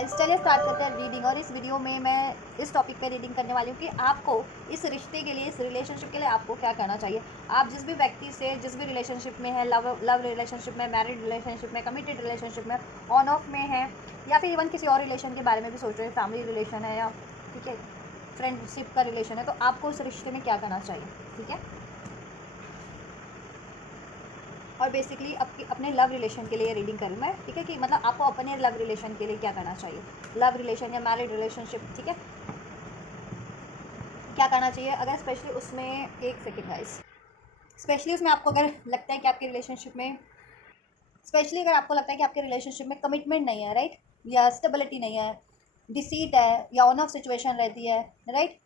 Guys, चलिए start करते हैं रीडिंग। और इस वीडियो में मैं इस टॉपिक पे रीडिंग करने वाली हूँ कि आपको इस रिश्ते के लिए, इस रिलेशनशिप के लिए आपको क्या करना चाहिए। आप जिस भी व्यक्ति से, जिस भी रिलेशनशिप में है, लव रिलेशनशिप में, मैरिड रिलेशनशिप में, कमिटेड रिलेशनशिप में, ऑन ऑफ में है, या फिर इवन किसी और रिलेशन के बारे में भी सोच रहे हैं, फैमिली रिलेशन है या ठीक है फ्रेंडशिप का रिलेशन है, तो आपको उस रिश्ते में क्या करना चाहिए। ठीक है, और बेसिकली अपने लव रिलेशन के लिए रीडिंग करूँ मैं। ठीक है, कि मतलब आपको अपने लव रिलेशन के लिए क्या करना चाहिए, लव रिलेशन या मैरिड रिलेशनशिप। ठीक है, क्या करना चाहिए अगर स्पेशली उसमें, एक सेकेंड गाइस, स्पेशली उसमें आपको अगर लगता है कि आपके रिलेशनशिप में, स्पेशली अगर आपको लगता है कि आपके रिलेशनशिप में कमिटमेंट नहीं है, राइट, या स्टेबिलिटी नहीं है, डिसीट है या ऑन ऑफ सिचुएशन रहती है, राइट,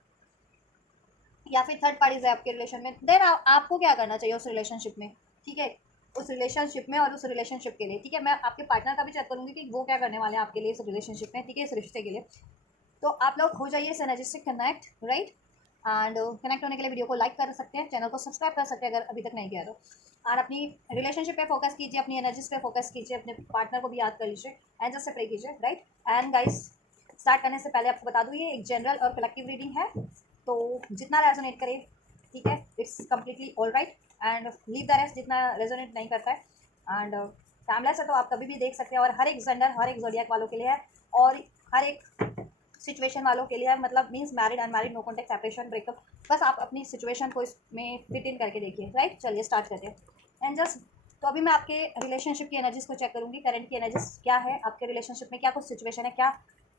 या फिर थर्ड पार्टीज है आपके रिलेशन में, देन आपको क्या करना चाहिए उस रिलेशनशिप में। ठीक है, उस रिलेशनशिप में और उस रिलेशनशिप के लिए। ठीक है, मैं आपके पार्टनर का भी चेक करूँगी कि वो क्या करने वाले हैं आपके लिए इस रिलेशनशिप में। ठीक है, इस रिश्ते के लिए। तो आप लोग हो जाइए एनर्जी से कनेक्ट, राइट, एंड कनेक्ट होने के लिए वीडियो को लाइक कर सकते हैं, चैनल को सब्सक्राइब कर सकते हैं अगर अभी तक नहीं किया तो। और अपनी रिलेशनशिप पे फोकस कीजिए, अपनी एनर्जीज पे फोकस कीजिए, अपने पार्टनर को भी याद कर लीजिए, एंड जस्ट से प्रे कीजिए, राइट। एंड गाइस, स्टार्ट करने से पहले आपको बता दूँ ये एक जनरल और कलेक्टिव रीडिंग है, तो जितना रेजोनेट करे, ठीक है, it's completely all right, and leave the rest जितना रेजोनेट नहीं करता है। एंड टाइमलेस है तो आप कभी भी देख सकते हैं, और हर एक जेंडर, हर एक जोडियक वालों के लिए है, और हर एक सिचुएशन वालों के लिए है, मतलब means married, unmarried, no contact, separation, breakup. बस आप अपनी सिचुएशन को इसमें फिट इन करके देखिए, राइट। चलिए स्टार्ट करते हैं। एंड जस्ट, तो अभी मैं आपके रिलेशनशिप की एनर्जीज को चेक करूंगी, करंट की एनर्जीज क्या है आपके रिलेशनशिप में, क्या कुछ सिचुएशन है, क्या,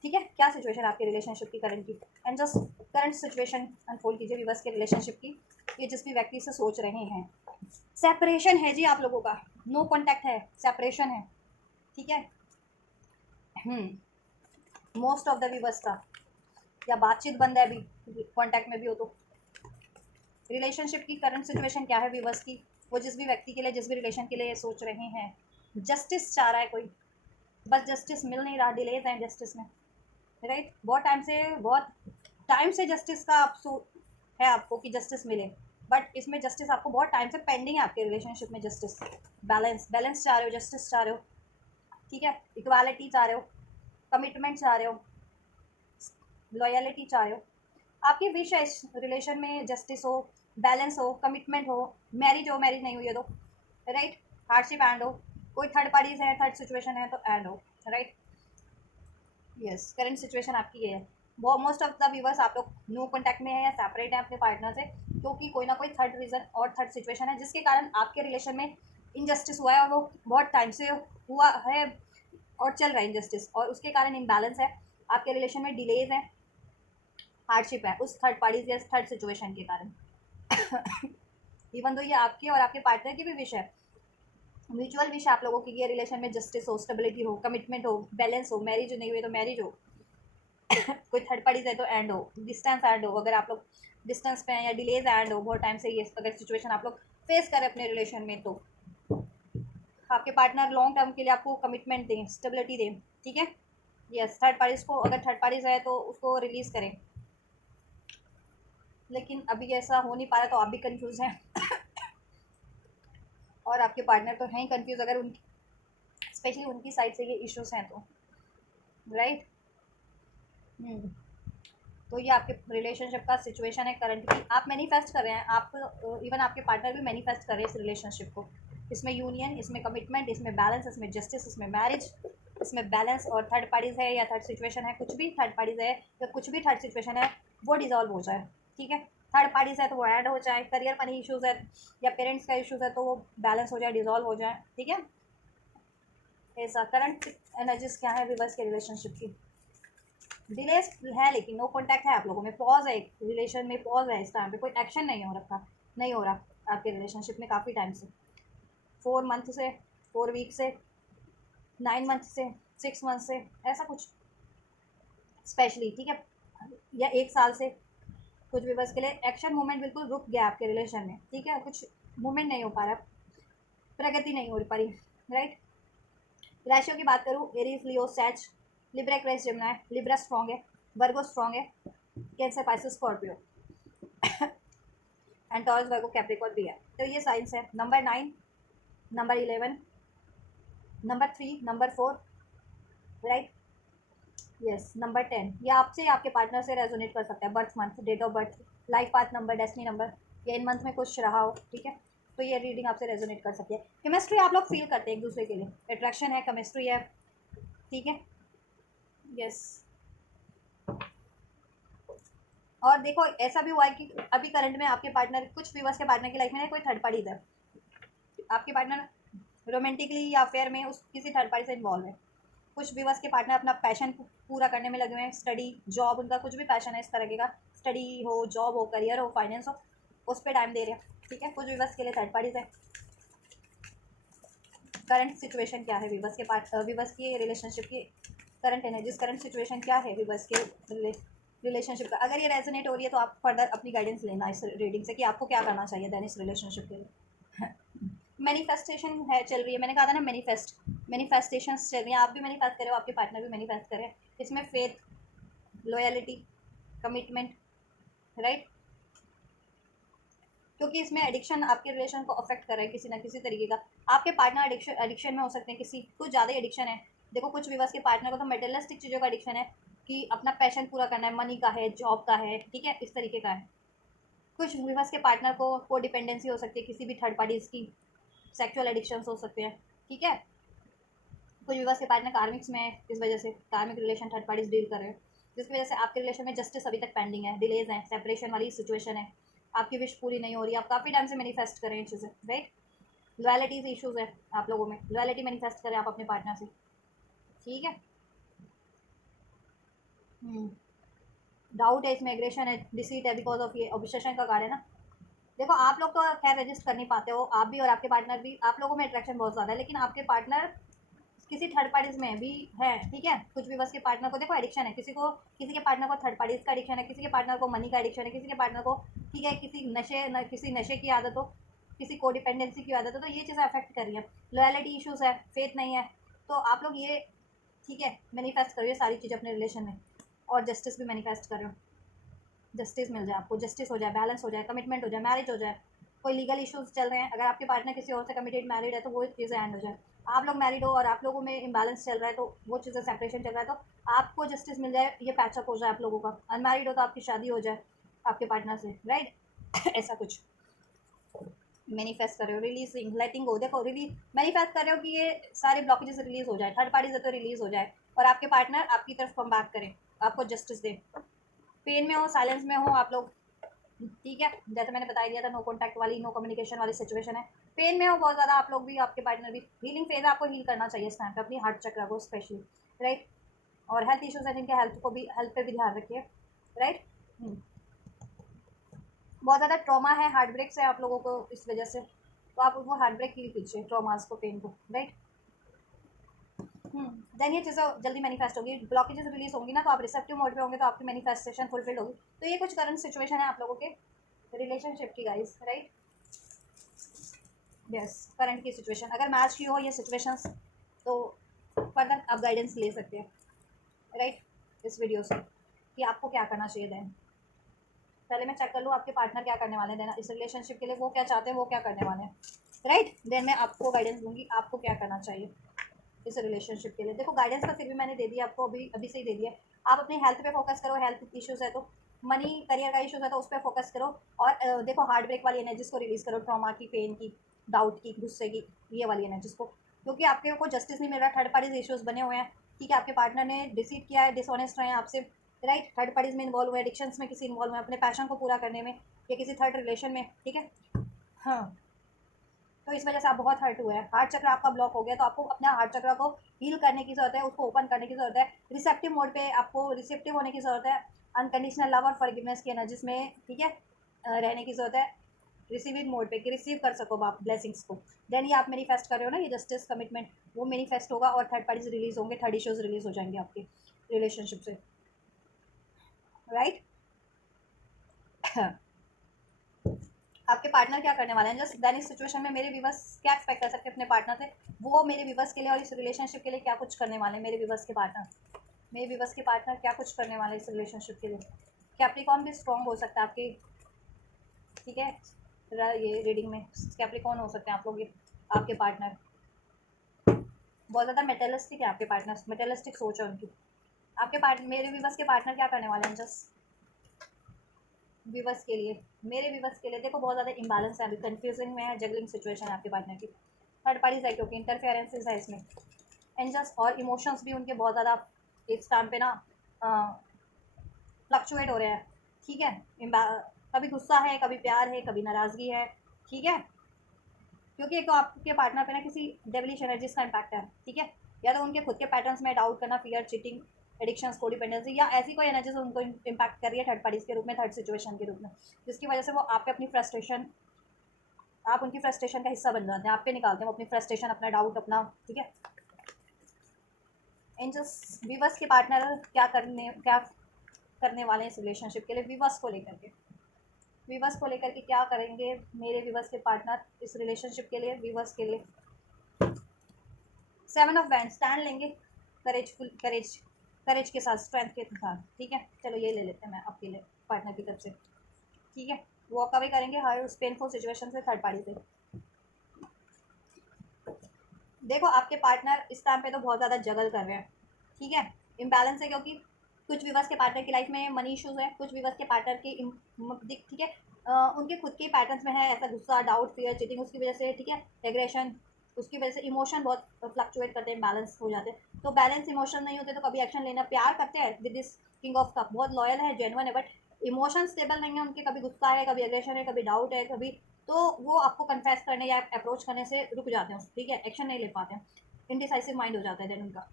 ठीक है, क्या सिचुएशन है आपके रिलेशनशिप की करंट की। And just current situation unfold कीजिए विवर्स के रिलेशनशिप की। ये जिस भी व्यक्ति से सोच रहे हैं, सेपरेशन है जी आप लोगों का, नो कॉन्टैक्ट है, सेपरेशन है, ठीक है। मोस्ट ऑफ द व्यूवर्स का, या बातचीत बंद है अभी, कांटेक्ट में भी हो तो। रिलेशनशिप की करंट सिचुएशन क्या है व्यूवर्स की, वो जिस भी व्यक्ति के लिए, जिस भी रिलेशन के लिए ये सोच रहे हैं, जस्टिस चाह रहा है कोई, बस जस्टिस मिल नहीं रहा, डिलेज है जस्टिस में, राइट। बहुत टाइम से जस्टिस का है आपको कि जस्टिस मिले, बट इसमें जस्टिस आपको बहुत टाइम से पेंडिंग है आपके रिलेशनशिप में। जस्टिस, बैलेंस चाह रहे हो, जस्टिस चाह रहे हो, ठीक है, इक्वालिटी चाह रहे हो, कमिटमेंट चाह रहे हो, लॉयलिटी चाह रहे हो। आपकी विश है इस रिलेशन में जस्टिस हो, बैलेंस हो, कमिटमेंट हो, मैरिज नहीं हुई है तो, राइट, हार्डशिप एंड हो, कोई थर्ड पार्टीज है, थर्ड सिचुएशन है तो एंड हो, राइट। यस, करंट सिचुएशन आपकी ये है। वो मोस्ट ऑफ द व्यूवर्स आप लोग नो कॉन्टैक्ट में है या सेपरेट है अपने पार्टनर से, क्योंकि कोई ना कोई थर्ड रीजन और थर्ड सिचुएशन है जिसके कारण आपके रिलेशन में इनजस्टिस हुआ है, और वो बहुत टाइम से हुआ है और चल रहा है इनजस्टिस, और उसके कारण इम्बैलेंस है आपके रिलेशन में, डिलेज है, हार्डशिप है उस थर्ड पार्टीज या थर्ड सिचुएशन के कारण। इवन तो ये आपके और आपके पार्टनर की भी विश है, म्यूचुअल विश आप लोगों की, ये रिलेशन में जस्टिस हो, स्टेबिलिटी हो, कमिटमेंट हो, बैलेंस हो, मैरिज नहीं हुई तो मैरिज हो, कोई थर्ड पार्टीज है तो एंड हो, डिस्टेंस एंड हो, अगर आप लोग डिस्टेंस पे हैं या डिलेज एंड हो, बहुत टाइम से ये अगर सिचुएशन आप लोग फेस करें अपने रिलेशन में, तो आपके पार्टनर लॉन्ग टर्म के लिए आपको कमिटमेंट दें, स्टेबिलिटी दें, ठीक है। यस, थर्ड पार्टीज को, अगर थर्ड पार्टीज है तो उसको रिलीज करें, लेकिन अभी ऐसा हो नहीं पा रहा, तो आप भी कंफ्यूज हैं और आपके पार्टनर तो हैं ही कंफ्यूज, अगर उनकी, स्पेशली उनकी साइड से ये इश्यूज हैं तो, राइट। तो ये आपके रिलेशनशिप का सिचुएशन है करंट की। आप मैनिफेस्ट कर रहे हैं, आप इवन आपके पार्टनर भी मैनिफेस्ट कर रहे हैं इस रिलेशनशिप को, इसमें यूनियन, इसमें कमिटमेंट, इसमें बैलेंस, इसमें जस्टिस, इसमें मैरिज, इसमें बैलेंस, और थर्ड पार्टीज है या थर्ड सिचुएशन है, कुछ भी थर्ड पार्टीज है या कुछ भी थर्ड सिचुएशन है, वो डिजॉल्व हो जाए, ठीक है। थर्ड पार्टीज है तो वो ऐड हो जाए, करियर मनी इशूज़ है या पेरेंट्स का इशूज़ है तो वो बैलेंस हो जाए, डिजॉल्व हो जाए, ठीक है। ऐसा करंट एनर्जीज क्या है विवर्स के रिलेशनशिप की। डिलेस है, लेकिन नो कॉन्टैक्ट है आप लोगों में, पॉज है, रिलेशन में पॉज है, इस टाइम पे कोई एक्शन नहीं हो रखा, नहीं हो रहा आपके रिलेशनशिप में काफ़ी टाइम से, 4 मंथ से, 4 वीक से, 9 मंथ से, 6 मंथ से, ऐसा कुछ स्पेशली, ठीक है, या 1 साल से। कुछ भी बस के लिए एक्शन मूवमेंट बिल्कुल रुक गया आपके रिलेशन में, ठीक है, कुछ मूवमेंट नहीं हो पा रहा, प्रगति नहीं हो पा रही, राइट। राशियों की बात करूँ, Aries, Leo, Sag, Libra, Aquarius, Gemini, Libra strong है, वर्गो स्ट्रॉन्ग है, Cancer, Pisces, Scorpio, and Taurus, Virgo, Capricorn भी है। तो ये साइंस है। Number 9, number 11, number 3, number 4, right, yes, number 10 ये आपसे या आपके पार्टनर से रेजोनेट कर सकता है। Birth month, date of birth, life path number, destiny number, या इन मंथ में कुछ रहा हो, ठीक है, तो ये रीडिंग आपसे रेजोनेट कर सकती है। केमिस्ट्री आप लोग फील करते हैं एक दूसरे के लिए, अट्रैक्शन है, केमिस्ट्री है, ठीक है। यस, और देखो ऐसा भी हुआ है कि अभी करंट में आपके पार्टनर, कुछ व्यूअर्स के पार्टनर की लाइफ में ना कोई थर्ड पार्टी है, आपके पार्टनर रोमांटिकली या अफेयर में उस किसी थर्ड पार्टी से इन्वॉल्व है। कुछ व्यूअर्स के पार्टनर अपना पैशन पूरा करने में लगे हुए हैं, स्टडी, जॉब, उनका कुछ भी पैशन है इस तरह का, स्टडी हो, जॉब हो, करियर हो, फाइनेंस हो, उस पर टाइम दे रहे हैं, ठीक है। कुछ व्यूअर्स के लिए थर्ड पार्टीज है। करंट सिचुएशन क्या है व्यूअर्स के पार्ट, व्यूअर्स की रिलेशनशिप की करंट एनर्जीज, करंट सिचुएशन क्या है व्यूअर्स के रिलेशनशिप का। अगर ये रेजोनेट हो रही है तो आप फर्दर अपनी गाइडेंस लेना इस रीडिंग से कि आपको क्या करना चाहिए देन इस रिलेशनशिप के लिए। मैनिफेस्टेशन है, चल रही है, मैंने कहा था ना मैनिफेस्टेशन चल रही है, आप भी मैनिफेस्ट करें, आपके पार्टनर भी मैनिफेस्ट करें। इसमें फेथ, लॉयलिटी, कमिटमेंट, राइट, क्योंकि इसमें एडिक्शन आपके रिलेशन को अफेक्ट कर रहा है किसी ना किसी तरीके का। आपके पार्टनर एडिक्शन में हो सकते हैं, किसी कुछ ज़्यादा एडिक्शन है। देखो कुछ व्यूअर्स के पार्टनर को तो मेटेरियलिस्टिक चीज़ों का एडिक्शन है, कि अपना पैशन पूरा करना है, मनी का है, जॉब का है, ठीक है, इस तरीके का है। कुछ व्यूअर्स के पार्टनर को डिपेंडेंसी हो सकती है किसी भी थर्ड पार्टीज की, सेक्सुअल एडिक्शंस हो सकते हैं, ठीक है। कुछ व्यूअर्स के पार्टनर कार्मिक्स में है, इस वजह से कार्मिक रिलेशन थर्ड पार्टीज डील कर रहे हैं, जिसकी वजह से आपके रिलेशन में जस्टिस अभी तक पेंडिंग है, डिलेज है, सेपरेशन वाली सिचुएशन है, आपकी विश पूरी नहीं हो रही, आप काफ़ी टाइम से मैनिफेस्ट कर रहे हैं चीज़ें, राइट। लॉयलिटीज इशूज़ है आप लोगों में, लॉयलिटी मैनिफेस्ट करें आप अपने पार्टनर से, ठीक है। डाउट है इसमें, एग्रेशन है, डिसीट है, बिकॉज ऑफ ये ऑब्सेशन का कार्ड है ना। देखो आप लोग तो खैर रजिस्ट कर नहीं पाते हो, आप भी और आपके पार्टनर भी, आप लोगों में अट्रैक्शन बहुत ज़्यादा है, लेकिन आपके पार्टनर किसी थर्ड पार्टीज में भी है, ठीक है। कुछ भी बस के पार्टनर को देखो एडिक्शन है, किसी के पार्टनर को थर्ड पार्टीज का एडिक्शन है, किसी के पार्टनर को मनी का एडिक्शन है, किसी के पार्टनर को, ठीक है, किसी नशे की आदत हो, किसी को डिपेंडेंसी की आदत हो, तो ये चीज़ें अफेक्ट कर रही हैं। लॉयलिटी इशूज़ है, फेथ नहीं है, तो आप लोग ये, ठीक है, मैनिफेस्ट करिए सारी चीज़ें अपने रिलेशन में, और जस्टिस भी मैनिफेस्ट कर रहे हो, जस्टिस मिल जाए आपको, जस्टिस हो जाए, बैलेंस हो जाए, कमिटमेंट हो जाए, मैरिज हो जाए। कोई लीगल इश्यूज चल रहे हैं, अगर आपके पार्टनर किसी और से कमिटेड मैरिड है तो वो चीज़ें एंड हो जाए। आप लोग मैरिड हो और आप लोगों में इम्बैलेंस चल रहा है तो वो चीज़ें सेपरेशन चल रहा है तो आपको जस्टिस मिल जाए, ये पैचअप हो जाए आप लोगों का। अनमैरिड हो तो आपकी शादी हो जाए आपके पार्टनर से, राइट। ऐसा कुछ मैनिफेस्ट कर रहे हो, रिलीजिंग, लेटिंग गो, देखो रिलीज मैनिफेस्ट कर रहे हो कि ये सारे ब्लॉकेजेस रिलीज हो जाए, थर्ड पार्टी से तो रिलीज हो जाए, और आपके पार्टनर आपकी तरफ कम बैक करें, आपको जस्टिस दे। पेन में हो, साइलेंस में हो आप लोग, ठीक है, जैसे मैंने बता दिया था, नो कॉन्टैक्ट वाली, नो कम्युनिकेशन वाली सिचुएशन है। पेन में हो बहुत ज़्यादा आप लोग भी, आपके पार्टनर भी, हीलिंग फेज आपको हील करना चाहिए इस टाइम पे अपनी हार्ट चक्र को स्पेशली, राइट। और हेल्थ इश्यूज है जिनके हेल्थ पे भी ध्यान रखिए, राइट। बहुत ज़्यादा ट्रॉमा है, हार्ट ब्रेक से आप लोगों को इस वजह से, तो आप वो हार्ट ब्रेक हील कीजिए, ट्रॉमास को, पेन को, राइट। देन ये चीज़ें जल्दी मैनिफेस्ट होगी, ब्लॉकेजेस रिलीज होंगी ना, तो आप रिसेप्टिव मोड पे होंगे तो आपकी मैनिफेस्टेशन फुलफिल होगी। तो ये कुछ करंट सिचुएशन है आप लोगों के रिलेशनशिप की गाइस, राइट। यस, करंट की सिचुएशन अगर मैच की हो ये सिचुएशंस, तो फर्दर आप गाइडेंस ले सकते हैं, राइट, इस वीडियो से कि आपको क्या करना चाहिए। देन पहले मैं चेक कर लूँ आपके पार्टनर क्या करने वाले हैं देन इस रिलेशनशिप के लिए, वो क्या चाहते हैं, वो क्या करने वाले हैं, राइट। देन मैं आपको गाइडेंस दूंगी आपको क्या करना चाहिए इस रिलेशनशिप के लिए। देखो गाइडेंस का फिर भी मैंने दे दिया आपको, अभी अभी से ही दे दिया। आप अपनी हेल्थ पे फोकस करो, हेल्थ इश्यूज है तो, मनी करियर का इश्यूज है तो उस पर फोकस करो, और देखो हार्ट ब्रेक वाली एनर्जीज को रिलीज करो, ट्रॉमा की, पेन की, डाउट की, गुस्से की, ये वाली एनर्जीज को, क्योंकि आपके को जस्टिस नहीं मिल रहा, थर्ड पार्टीज इश्यूज बने हुए हैं, ठीक है। आपके पार्टनर ने डिसीट किया है, डिसऑनेस्ट रहे हैं आपसे, राइट, थर्ड पार्टीज में इन्वॉल्व हुए, एडिक्शंस में किसी इन्वॉल्व हुए, अपने पैशन को पूरा करने में, या किसी थर्ड रिलेशन में, ठीक है। हाँ, तो इस वजह से आप बहुत हर्ट हुए हैं, हार्ट चक्र आपका ब्लॉक हो गया, तो आपको अपना हार्ट चक्र को हील करने की ज़रूरत है, उसको ओपन करने की ज़रूरत है, रिसेप्टिव मोड पे आपको रिसेप्टिव होने की ज़रूरत है, अनकंडीशनल लव और फॉरगिवनेस की एनर्जीज में, ठीक है, रहने की ज़रूरत है, रिसीविंग मोड पे कि रिसीव कर सको आप ब्लेसिंग्स को। देन ये आप मैनिफेस्ट कर रहे हो ना, ये जस्टिस, कमिटमेंट, वो मैनिफेस्ट होगा, और थर्ड पार्टीज रिलीज होंगे, थर्ड इश्यूज रिलीज हो जाएंगे आपके रिलेशनशिप से, राइट। आपके पार्टनर क्या करने वाले हैं, जस्ट देन इस सिचुएशन में मेरे व्यूवर्स क्या एक्सपेक्ट कर सकते हैं अपने पार्टनर से, वो मेरे व्यूवर्स के लिए और इस रिलेशनशिप के लिए क्या कुछ करने वाले हैं, मेरे व्यूवर्स के पार्टनर क्या कुछ करने वाले हैं इस रिलेशनशिप के लिए। कैप्रिकॉन भी स्ट्रॉन्ग हो सकता है आपके, ठीक है, ये रीडिंग में कैप्रिकॉन हो सकते हैं आप लोग, ये आपके पार्टनर बहुत ज़्यादा मेटेलिस्टिक है, आपके पार्टनर मेटेलिस्टिक सोच है उनकी, आपके मेरे विवस के पार्टनर क्या करने वाले हैं जस्ट विवस के लिए, मेरे विवस के लिए देखो बहुत ज़्यादा इम्बैलेंस है, अभी कन्फ्यूजिंग में है, जगलिंग सिचुएशन है आपके पार्टनर की, थर्ड पार्टीज है क्योंकि इंटरफेरेंसेज है इसमें, एंड जस्ट और इमोशंस भी उनके बहुत ज़्यादा इस टाइम पे ना फ्लक्चुएट हो रहे हैं, ठीक है। कभी गुस्सा है, कभी प्यार है, कभी नाराज़गी है, ठीक है, क्योंकि एक तो आपके पार्टनर पे ना किसी डेविलिश एनर्जीज का इम्पैक्ट है, ठीक है, या तो उनके खुद के पैटर्न्स में डाउट करना, फियर, चीटिंग, एडिक्शंस, कोडिपेंडेंसी, या ऐसी कोई एनर्जीज उनको इम्पैक्ट कर रही है थर्ड पार्टीज के रूप में, थर्ड सिचुएशन के रूप में, जिसकी वजह से वो आप पे अपनी फ्रस्ट्रेशन, आप उनकी फ्रस्ट्रेशन का हिस्सा बन जाते हैं, आप पे निकालते हैं वो अपनी फ्रस्ट्रेशन, अपना डाउट, अपना, ठीक है। एंड जस्ट विवस के पार्टनर क्या करने वाले हैं इस रिलेशनशिप के लिए, विवस को लेकर के, विवस को लेकर के क्या करेंगे मेरे विवस के पार्टनर इस रिलेशनशिप के लिए, विवस के लिए 7 ऑफ वैंड, स्टैंड लेंगे, करेज के साथ, स्ट्रेंथ के साथ, ठीक है। चलो ये ले लेते हैं मैं आपके लिए पार्टनर की तरफ से, ठीक है। वॉक अवे करेंगे हर उस पेनफुल सिचुएशन से, थर्ड पार्टी से। देखो आपके पार्टनर इस टाइम पे तो बहुत ज़्यादा जगल कर रहे हैं, ठीक है, इम्बैलेंस है, क्योंकि कुछ विवर्स के पार्टनर की लाइफ में मनी इश्यूज है, कुछ विवर्स के पार्टनर के ठीक है, उनके खुद के पैटर्न्स में है ऐसा गुस्सा, डाउट, फियर, चीटिंग, उसकी वजह से, ठीक है, एग्रेशन, उसकी वजह से इमोशन बहुत फ्लक्चुएट करते हैं, बैलेंस हो जाते हैं, तो बैलेंस इमोशन नहीं होते तो कभी एक्शन लेना, प्यार करते हैं with this king of cup, बहुत लॉयल है, जेन्युइन है, बट इमोशन स्टेबल नहीं है उनके, कभी गुस्सा है, कभी एग्रेशन है, कभी डाउट है, कभी, तो वो आपको कन्फेस करने या अप्रोच करने से रुक जाते हैं, ठीक है, एक्शन नहीं ले पाते हैं, इनडिसाइसिव माइंड हो जाता है देन उनका,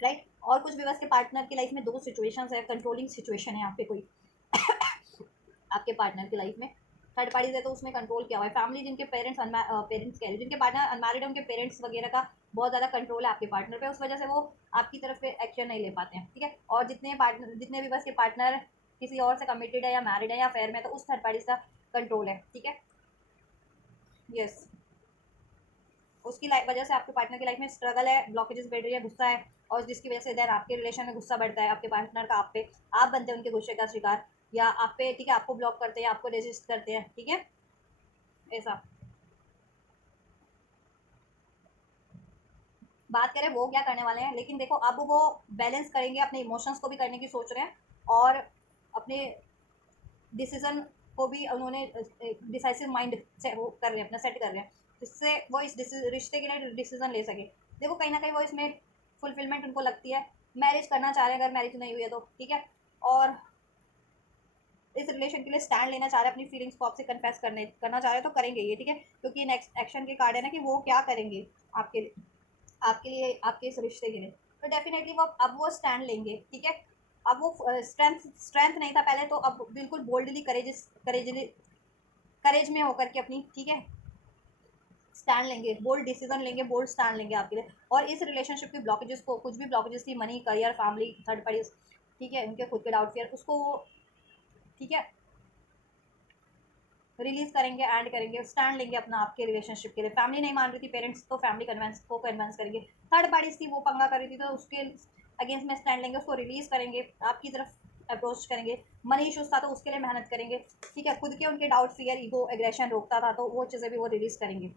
राइट। और कुछ विवर्स के पार्टनर की लाइफ में दो सिचुएशंस है, कंट्रोलिंग सिचुएशन है यहाँ पे कोई आपके पार्टनर की लाइफ में, थर्ड पार्टीज है तो उसमें कंट्रोल किया हुआ है, फैमिली जिनके पेरेंट्स पेरेंट्स कह रहे, जिनके पार्टनर अनमैरिड है, उनके पेरेंट्स वगैरह का बहुत ज़्यादा कंट्रोल है आपके पार्टनर पे, उस वजह से वो आपकी तरफ पे एक्शन नहीं ले पाते हैं, ठीक है। और जितने विवर्स के पार्टनर किसी और से कमिटेड है या मैरिड है या फेयर में, तो उस थर्ड पार्टीज का कंट्रोल है, ठीक है, यस। उसकी लाइफ वजह से आपके पार्टनर की लाइफ में स्ट्रगल है, ब्लॉकेजेस बढ़ रही है, गुस्सा है, और जिसकी वजह से देन आपके रिलेशन में गुस्सा बढ़ता है आपके पार्टनर का आप पे, आप बनते हैं उनके गुस्से का शिकार, या आप पे, ठीक है, आपको ब्लॉक करते हैं, आपको रेजिस्ट करते हैं, ठीक है, ऐसा। बात करें वो क्या करने वाले हैं, लेकिन देखो अब वो बैलेंस करेंगे, अपने इमोशंस को भी करने की सोच रहे हैं, और अपने डिसीजन को भी उन्होंने डिसाइसिव माइंड से वो कर रहे हैं, अपना सेट कर रहे हैं, जिससे वो इस रिश्ते के लिए डिसीजन ले सके। देखो कहीं ना कहीं वो इसमें फुलफिलमेंट उनको लगती है, मैरिज करना चाह रहे हैं, अगर मैरिज नहीं हुई है तो, ठीक है, और इस रिलेशन के लिए स्टैंड लेना चाह रहे हैं, अपनी फीलिंग्स को आपसे कन्फेस करना चाह रहे हैं, तो करेंगे ये, ठीक है, क्योंकि नेक्स्ट एक्शन के कार्ड है ना कि वो क्या करेंगे आपके इस रिश्ते के लिए, तो डेफिनेटली वो अब वो स्टैंड लेंगे, ठीक है। अब वो स्ट्रेंथ नहीं था पहले, तो अब बिल्कुल बोल्डली करेज में होकर के अपनी, ठीक है, स्टैंड लेंगे, बोल्ड डिसीजन लेंगे, बोल्ड स्टैंड लेंगे आपके लिए, और इस रिलेशनशिप की ब्लॉकेजेस को, कुछ भी ब्लॉकेजेस थी, money, career, family, third parties, ठीक है, उनके खुद के डाउट, फियर, उसको वो, ठीक है, रिलीज करेंगे, एंड करेंगे, स्टैंड लेंगे अपना आपके रिलेशनशिप के लिए। फैमिली नहीं मान रही थी, पेरेंट्स, तो फैमिली कन्वेंस करेंगे, थर्ड पार्टीज थी वो पंगा कर रही थी, तो उसके अगेंस्ट में स्टैंड लेंगे, उसको रिलीज करेंगे, आपकी तरफ अप्रोच करेंगे, मनी इशूज था तो उसके लिए मेहनत करेंगे, ठीक है, खुद के उनके डाउट, फियर, ईगो, एग्रेशन रोकता था तो वो चीज़ें भी वो रिलीज करेंगे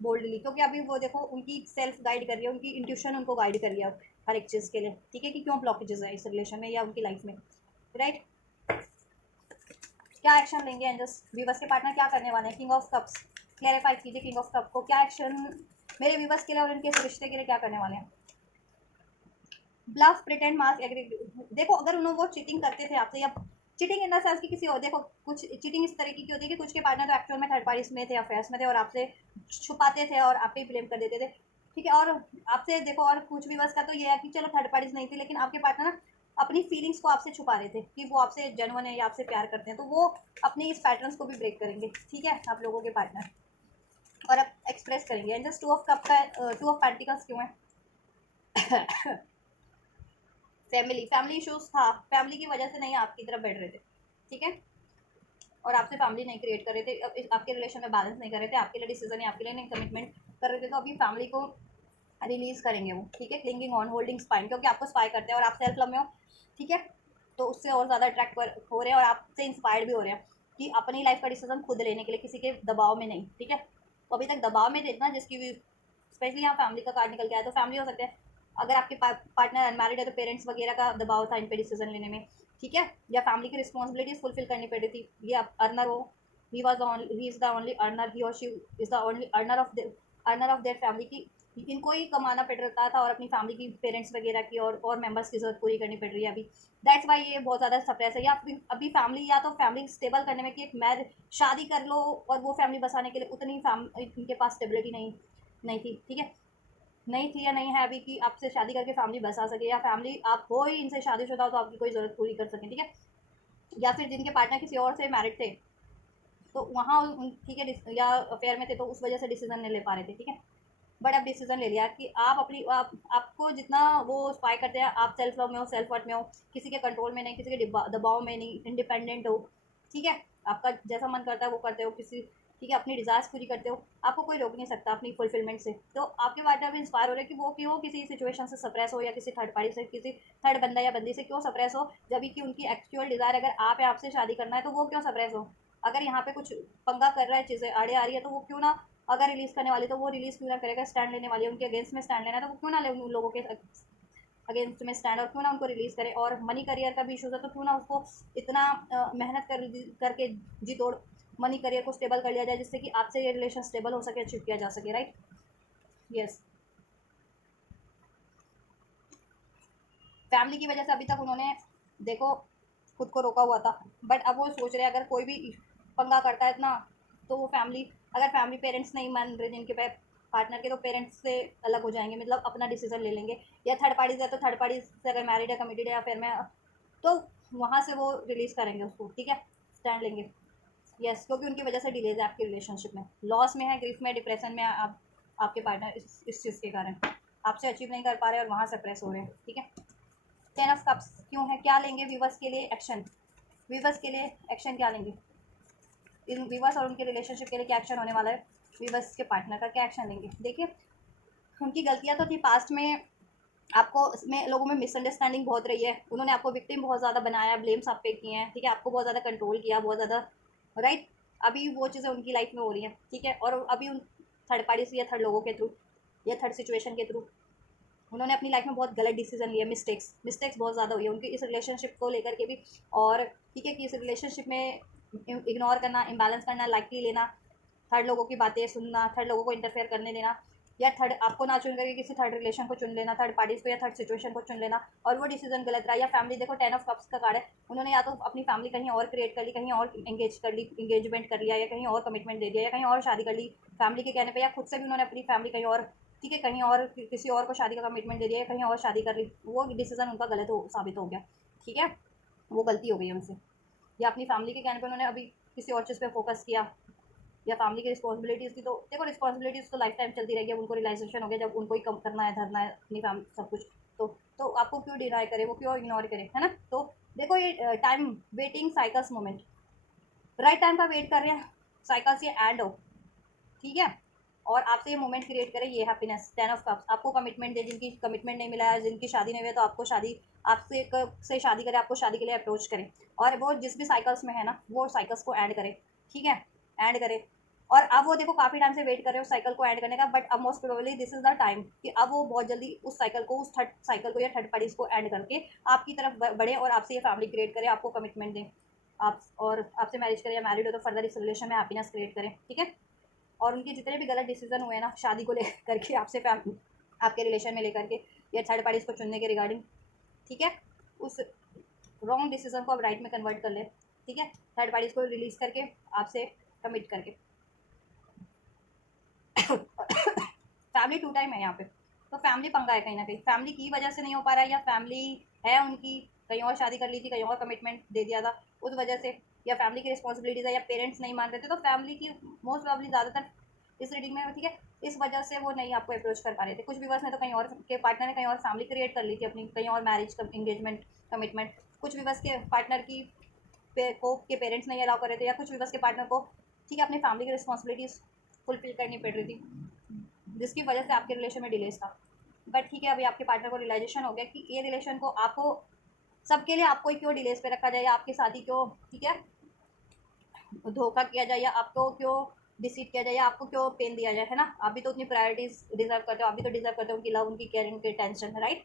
बोल्डली, क्योंकि अभी वो देखो उनकी सेल्फ गाइड कर रही है, उनकी इंट्यूशन उनको गाइड कर रही है हर एक चीज़ के लिए, ठीक है, कि क्यों ब्लॉकेजेस है इस रिलेशन में या उनकी लाइफ में, राइट। क्या एक्शन लेंगे एंजल्स, वीवर्स के पार्टनर क्या करने वाले हैं, किंग ऑफ कप्स, क्लैरिफाई कीजिए किंग ऑफ कप को, क्या एक्शन मेरे वीवर्स के लिए और इनके इस रिश्ते के लिए क्या करने वाले हैं। ब्लफ, प्रिटेंड, मास्क, एग्री, देखो अगर उन्होंने वो चीटिंग करते थे आपसे, या चीटिंग इन द सेंस कि किसी और, देखो कुछ चीटिंग इस तरीके की होती है कि कुछ के पार्टनर तो एक्चुअल में थर्ड पार्टीज में थे, अफेयर्स में थे, और आपसे छुपाते थे और आप पे ब्लेम कर देते थे, ठीक है, और आपसे देखो, और कुछ भी बस का तो ये है कि चलो थर्ड पार्टीज नहीं थी, लेकिन आपके पार्टनर ना अपनी फीलिंग्स को आपसे छुपा रहे थे कि वो आपसे जेन्युइन है या आपसे प्यार करते हैं, तो वो अपने इस पैटर्न्स को भी ब्रेक करेंगे, ठीक है, आप लोगों के पार्टनर, और अब एक्सप्रेस करेंगे। And just two of cup का, टू ऑफ पेंटिकल्स क्यों है फैमिली इश्यूज था, फैमिली की वजह से नहीं आपकी तरफ बैठ रहे थे, ठीक है, और आपसे फैमिली नहीं क्रिएट कर रहे थे, आपके रिलेशन में बैलेंस नहीं कर रहे थे, आपके लिए डिसीजन या आपके लिए नहीं कमिटमेंट कर रहे थे, तो अभी फैमिली को रिलीज करेंगे वो, ठीक है, क्लिंगिंग ऑन, होल्डिंग स्पाइन, क्योंकि आपको स्पाई करते हैं और आप सेल्फ लव में हो, ठीक है, तो उससे और ज़्यादा अट्रैक्ट हो रहे हैं और आपसे इंस्पायर्ड भी हो रहे हैं कि अपनी लाइफ का डिसीजन खुद लेने के लिए, किसी के दबाव में नहीं, ठीक है, तो अभी तक दबाव में थे ना, जिसकी भी स्पेशली यहाँ फैमिली का कार्ड निकल के आया, तो फैमिली हो सकते हैं अगर आपके पार्टनर अनमैरिड है तो पेरेंट्स वगैरह का दबाव था इन पे डिसीजन लेने में, ठीक है, या फैमिली की रिस्पॉन्सिबिलिटीज फुलफिल करनी पड़ रही थी, ये अर्नर हो, he is the only earner, he और she is the only earner of their family की, इनको ही कमाना पड़ रहा था और अपनी फैमिली की पेरेंट्स वगैरह की और मेंबर्स की ज़रूरत पूरी करनी पड़ रही है अभी। दैट्स वाई ये बहुत ज़्यादा सप्रेस है। या फिर अभी फैमिली, या तो फैमिली स्टेबल करने में कि एक मैर शादी कर लो और वो फैमिली बसाने के लिए उतनी इनके पास स्टेबिलिटी नहीं थी, ठीक है, नहीं थी या नहीं है अभी कि आपसे शादी करके फैमिली बसा सके, या फैमिली आप हो ही इनसे शादीशुदा हो तो आपकी कोई ज़रूरत पूरी कर सकें, ठीक है, या फिर जिनके पार्टनर किसी और से मैरिड थे तो वहाँ ठीक है, या अफेयर में थे तो उस वजह से डिसीजन नहीं ले पा रहे थे, ठीक है, बट अब डिसीजन ले लिया कि आप अपनी आपको जितना वो स्पाई करते हैं, आप सेल्फ लव में हो, सेल्फ वर्थ में हो, किसी के कंट्रोल में नहीं, किसी के दबाव में नहीं, इंडिपेंडेंट हो, ठीक है, आपका जैसा मन करता है वो करते हो, किसी, ठीक है, अपनी डिज़ायर्स पूरी करते हो, आपको कोई रोक नहीं सकता अपनी फुलफिलमेंट से। तो आपके पार्टनर भी इंस्पायर हो रहे हैं कि वो क्यों किसी सिचुएशन से सप्रेस हो, या किसी थर्ड पार्टी से, किसी थर्ड बंदा या बंदी से क्यों सप्रेस हो, जब कि उनकी एक्चुअल डिज़ायर अगर आप या आपसे शादी करना है तो वो क्यों सप्रेस हो। अगर यहाँ पे कुछ पंगा कर रहा है, चीज़ें आड़े आ रही है तो वो क्यों ना, अगर रिलीज़ करने वाली तो वो रिलीज़ क्यों ना करेगा, स्टैंड लेने वाली है, उनके अगेंस्ट में स्टैंड लेना है तो वो क्यों ना ले उन लोगों के अगेंस्ट में स्टैंड, और क्यों ना उनको रिलीज़ करे। और मनी करियर का भी इशूज़ है तो क्यों ना उसको इतना मेहनत करके जी तोड़ मनी करियर को स्टेबल कर लिया जाए, जिससे कि आपसे ये रिलेशन स्टेबल हो सके, अचीव किया जा सके, राइट। यस, फैमिली की वजह से अभी तक उन्होंने देखो खुद को रोका हुआ था, बट अब वो सोच रहे हैं अगर कोई भी पंगा करता है इतना तो वो फैमिली, अगर फैमिली पेरेंट्स नहीं मान रहे जिनके पार्टनर के, तो पेरेंट्स से अलग हो जाएंगे, मतलब अपना डिसीजन ले लेंगे, या थर्ड पार्टीज है तो थर्ड पार्टी से अगर मैरिड है, कमिटेड है, या फिर में तो वहाँ से वो रिलीज़ करेंगे उसको, ठीक है, स्टैंड लेंगे। यस, क्योंकि उनकी वजह से डिलेज है आपके रिलेशनशिप में, लॉस में है, ग्रीफ में, डिप्रेशन में आप, आपके पार्टनर इस चीज़ के कारण आपसे अचीव नहीं कर पा रहे और वहाँ से प्रेस हो रहे हैं, ठीक है। टेन ऑफ कप्स क्यों है, क्या लेंगे व्यूवर्स के लिए एक्शन, व्यूवर्स के लिए एक्शन क्या लेंगे, इन व्यूवर्स और उनके रिलेशनशिप के लिए क्या एक्शन होने वाला है, व्यूवर्स के पार्टनर का क्या एक्शन लेंगे। देखिए, उनकी गलतियाँ तो थी पास्ट में, आपको इसमें लोगों में मिसअंडरस्टैंडिंग बहुत रही है, उन्होंने आपको विक्टिम बहुत ज़्यादा बनाया, ब्लेम्स आप पे किए हैं, ठीक है, आपको बहुत ज़्यादा कंट्रोल किया, बहुत ज़्यादा, राइट। अभी वो चीज़ें उनकी लाइफ में हो रही हैं, ठीक है, और अभी उन थर्ड पार्टी से या थर्ड लोगों के थ्रू या थर्ड सिचुएशन के थ्रू उन्होंने अपनी लाइफ में बहुत गलत डिसीजन लिए, मिस्टेक्स बहुत ज़्यादा हुई है उनकी इस रिलेशनशिप को लेकर के भी। और ठीक है कि इस रिलेशनशिप में इग्नोर करना, इम्बैलेंस करना, लाइटली लेना, थर्ड लोगों की बातें सुनना, थर्ड लोगों को इंटरफेयर करने देना, या थर्ड आपको ना चुन करके किसी थर्ड रिलेशन को चुन लेना, थर्ड पार्टीज को या थर्ड सिचुएशन को चुन लेना, और वो डिसीजन गलत रहा। या फैमिली, देखो 10 ऑफ कप्स का कार्ड है, उन्होंने या तो अपनी फैमिली कहीं और क्रिएट कर ली, कहीं और एंगेजमेंट कर लिया, या कहीं और कमिटमेंट दे दिया, या कहीं और शादी कर ली फैमिली के कहने पर, या खुद से भी उन्होंने अपनी फैमिली कहीं और, ठीक है, कहीं और किसी और को शादी का कमिटमेंट दे दिया, कहीं और शादी कर ली, वो डिसीजन उनका गलत साबित हो गया, ठीक है, वो गलती हो गई उनसे। या अपनी फैमिली के कहने पर उन्होंने अभी किसी और चीज़ पे फोकस किया, या फैमिली की रिस्पॉन्सिबिलिटीज़ थी, तो देखो रिस्पॉन्सिबिलिटीज़ तो लाइफ टाइम चलती रहेगी, अब उनको रियलाइजेशन हो गया, जब उनको ही कम करना है, धरना है अपनी फैमिली सब कुछ, तो आपको क्यों डिनाई करे, वो क्यों इग्नोर करे, है ना। तो देखो ये time waiting cycles moment, right time का वेट कर रहे हैं, साइकिल्स ये एंड हो, ठीक है, और आपसे ये मोमेंट क्रिएट करें, ये हैप्पीनेस। 10 ऑफ कप्स आपको कमिटमेंट दे, जिनकी कमिटमेंट नहीं मिला है, जिनकी शादी नहीं हुई है, तो आपको शादी, आपसे से शादी करे, आपको शादी के लिए अप्रोच करें, और वो जिस भी साइकिल्स में है ना वो साइकिल्स को एंड करे, ठीक है, एंड करे। और अब वो देखो काफ़ी टाइम से वेट कर रहे हो साइकिल को एंड करने का, बट अब most probably this is the time कि अब वो बहुत जल्दी उस साइकिल को, उस थर्ड साइकिल को या थर्ड पार्टीज को एंड करके आपकी तरफ बढ़े, और आपसे ये फैमिली क्रिएट करे, आपको कमिटमेंट दें, आप और आपसे मैरिज करें, या मैरिड हो तो फर्दर इस रिलेशन में हैप्पीनेस क्रिएट करें, ठीक है। और उनके जितने भी गलत डिसीजन हुए ना शादी को लेकर के, आपसे आपके रिलेशन में लेकर के, या थर्ड पार्टीज को चुनने के रिगार्डिंग, ठीक है, उस रॉन्ग डिसीजन को आप राइट में कन्वर्ट कर ले, ठीक है, थर्ड पार्टीज को रिलीज करके, आपसे कमिट करके। फैमिली टू टाइम है यहाँ पे, तो फैमिली पंगा है कहीं ना कहीं, फैमिली की वजह से नहीं हो पा रहा है, या फैमिली है उनकी कहीं और शादी कर ली थी, कहीं और कमिटमेंट दे दिया था उस वजह से, या फैमिली की रिस्पॉन्सिबिलिटीज़ है, या पेरेंट्स नहीं मान रहे थे, तो फैमिली की मोस्ट प्रॉब्ली ज़्यादातर इस रीडिंग में, ठीक है, इस वजह से वो नहीं आपको अप्रोच कर पा रहे थे। कुछ व्यूअर्स ने तो कहीं और के पार्टनर ने कहीं और फैमिली क्रिएट कर ली थी अपनी, कहीं और मैरिज इंगेजमेंट कमिटमेंट, कुछ व्यूअर्स के पार्टनर की को के पेरेंट्स नहीं अलाउ कर रहे थे, या कुछ व्यूअर्स के पार्टनर को, ठीक है, अपनी फैमिली की रिस्पॉन्सिबिलिटीज़ फुलफिल करनी पड़ रही थी, जिसकी वजह से आपके रिलेशन में डिलेज था। बट ठीक है, अभी आपके पार्टनर को रियलाइजेशन हो गया कि ये रिलेशन को आपको, सबके लिए आपको ही क्यों डिलेज पे रखा जाए, या आपके साथ ही क्यों, ठीक है, धोखा किया जाए, या आपको क्यों डिसीट किया जाए या आपको क्यों पेन दिया जाए, है ना। आप भी तो उतनी प्रायोरिटीज डिजर्व करते हो, आप भी तो डिजर्व करते हो उनकी लव, उनकी केयर, उनकी टेंशन, राइट।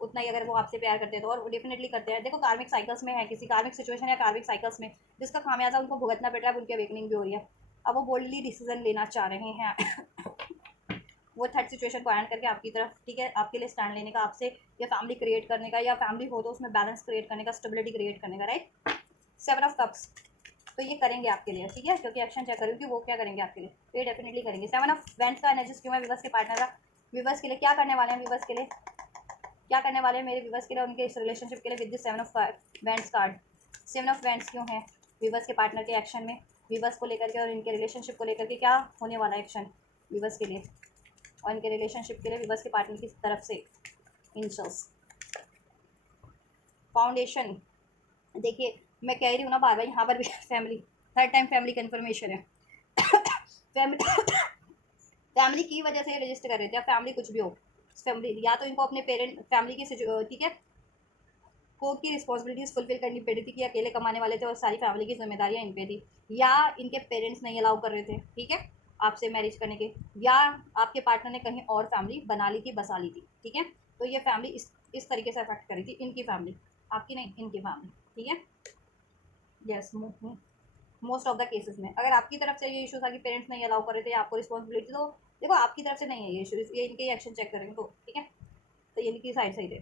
उतना ही अगर वो आपसे प्यार करते हैं तो, और वो डेफिनेटली करते हैं। देखो कार्मिक साइकिल्स में है, किसी कार्मिक सिचुएशन या कार्मिक साइकिल्स में जिसका खामियाजा उनको भुगतना पड़ रहा है, उनकी अवेकनिंग भी हो रही है। अब वो बोल्डली डिसीजन लेना चाह रहे हैं वो थर्ड सिचुएशन को एंड करके आपकी तरफ, ठीक है, आपके लिए स्टैंड लेने का, आपसे या फैमिली क्रिएट करने का, या फैमिली हो तो उसमें बैलेंस क्रिएट करने का, स्टेबिलिटी क्रिएट करने का, राइट। 7 ऑफ कप्स, तो ये करेंगे आपके लिए, ठीक है, क्योंकि एक्शन चेक करूँ कि वो क्या करेंगे आपके लिए, तो ये डेफिनेटली करेंगे। 7 ऑफ वेंट्स का एनर्जीज क्यों है विवर्स के पार्टनर का, विवर्स के लिए क्या करने वाले हैं, विवर्स के लिए क्या करने वाले हैं मेरे विवर्स के लिए, उनके इस रिलेशनशिप के लिए with this 7 of vents card. 7 of vents क्यों है विवर्स के पार्टनर के एक्शन में, विवर्स को लेकर के और इनके रिलेशनशिप को लेकर के क्या होने वाला एक्शन विवर्स के लिए और इनके रिलेशनशिप के लिए विवर्स के पार्टनर की तरफ से। इंशल्स फाउंडेशन, देखिए मैं कह रही हूँ ना बार बार, यहाँ पर भी family, third time family confirmation है फैमिली फैमिली की वजह से रजिस्टर कर रहे थे, या फैमिली कुछ भी हो, फैमिली या तो इनको अपने पेरेंट फैमिली की, ठीक है, को की रिस्पॉन्सिबिलिटीज फुलफिल करनी पड़ी थी कि अकेले कमाने वाले थे और सारी फैमिली की जिम्मेदारियां इन पे थी, या इनके पेरेंट्स नहीं अलाउ कर रहे थे, ठीक है, आपसे मैरिज करने के, या आपके पार्टनर ने कहीं और फैमिली बना ली थी, बसा ली थी, ठीक है। तो ये फैमिली इस तरीके से अफेक्ट करी थी, इनकी फैमिली, आपकी नहीं, इनकी फैमिली, ठीक है। Yes, most of the cases में अगर आपकी तरफ से ये इशू था कि पेरेंट्स नहीं अलाउ कर रहे थे आपको रिस्पॉन्सिबिलिटी, तो देखो आपकी तरफ से नहीं है ये इशू, ये इनके ही एक्शन चेक करेंगे तो, ठीक है, तो ये इनकी साइड से ही थे,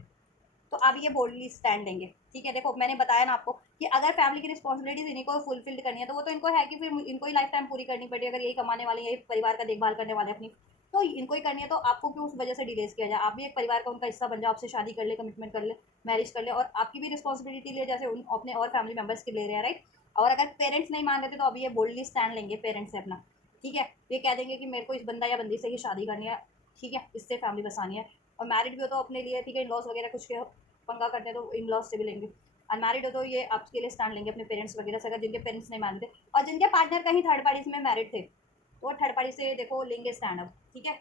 तो आप ये बोल्डली स्टैंड लेंगे, ठीक है। देखो मैंने बताया ना आपको कि अगर फैमिली की रिस्पॉन्सिबिलिटीज इन्हीं को फुलफिल करनी है तो वो तो इनको है कि फिर इनको ही लाइफ टाइम पूरी करनी पड़ेगी, अगर यही कमाने वाले, यही परिवार का देखभाल करने वाले अपनी, तो इनको ही करनी है, तो आपको क्यों उस वजह से डिलेज किया जाए, आप भी एक परिवार का उनका हिस्सा बन जाओ, आपसे शादी कर ले, कमिटमेंट कर ले, मैरिज कर ले, और आपकी भी रिस्पॉन्सिबिलिटी ले जैसे उन अपने और फैमिली मेम्बर्स की ले रहे हैं, राइट। और अगर पेरेंट्स नहीं मान रहे थे तो अभी ये बोल्डली स्टैंड लेंगे पेरेंट्स से अपना, ठीक है, ये कह देंगे कि मेरे को इस बंदा या बंदी से ही शादी करनी है, ठीक है, इससे फैमिली बसानी है, और मैरिड भी हो तो अपने लिए, ठीक है, इन लॉस वगैरह कुछ के पंगा करते हैं तो इन लॉस से भी लेंगे। अनमैरिड हो तो ये आपके लिए स्टैंड लेंगे अपने पेरेंट्स वगैरह से, अगर जिनके पेरेंट्स नहीं मानते और जिनके पार्टनर कहीं थर्ड पार्टी में मैरिड थे तो वो थर्ड पार्टी से देखो लेंगे स्टैंड अप, ठीक है,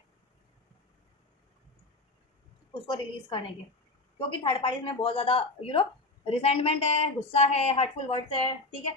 उसको रिलीज करने के, क्योंकि थर्ड पार्टीज में बहुत ज़्यादा रिजेंटमेंट है, गुस्सा है, हर्टफुल वर्ड्स है, ठीक है।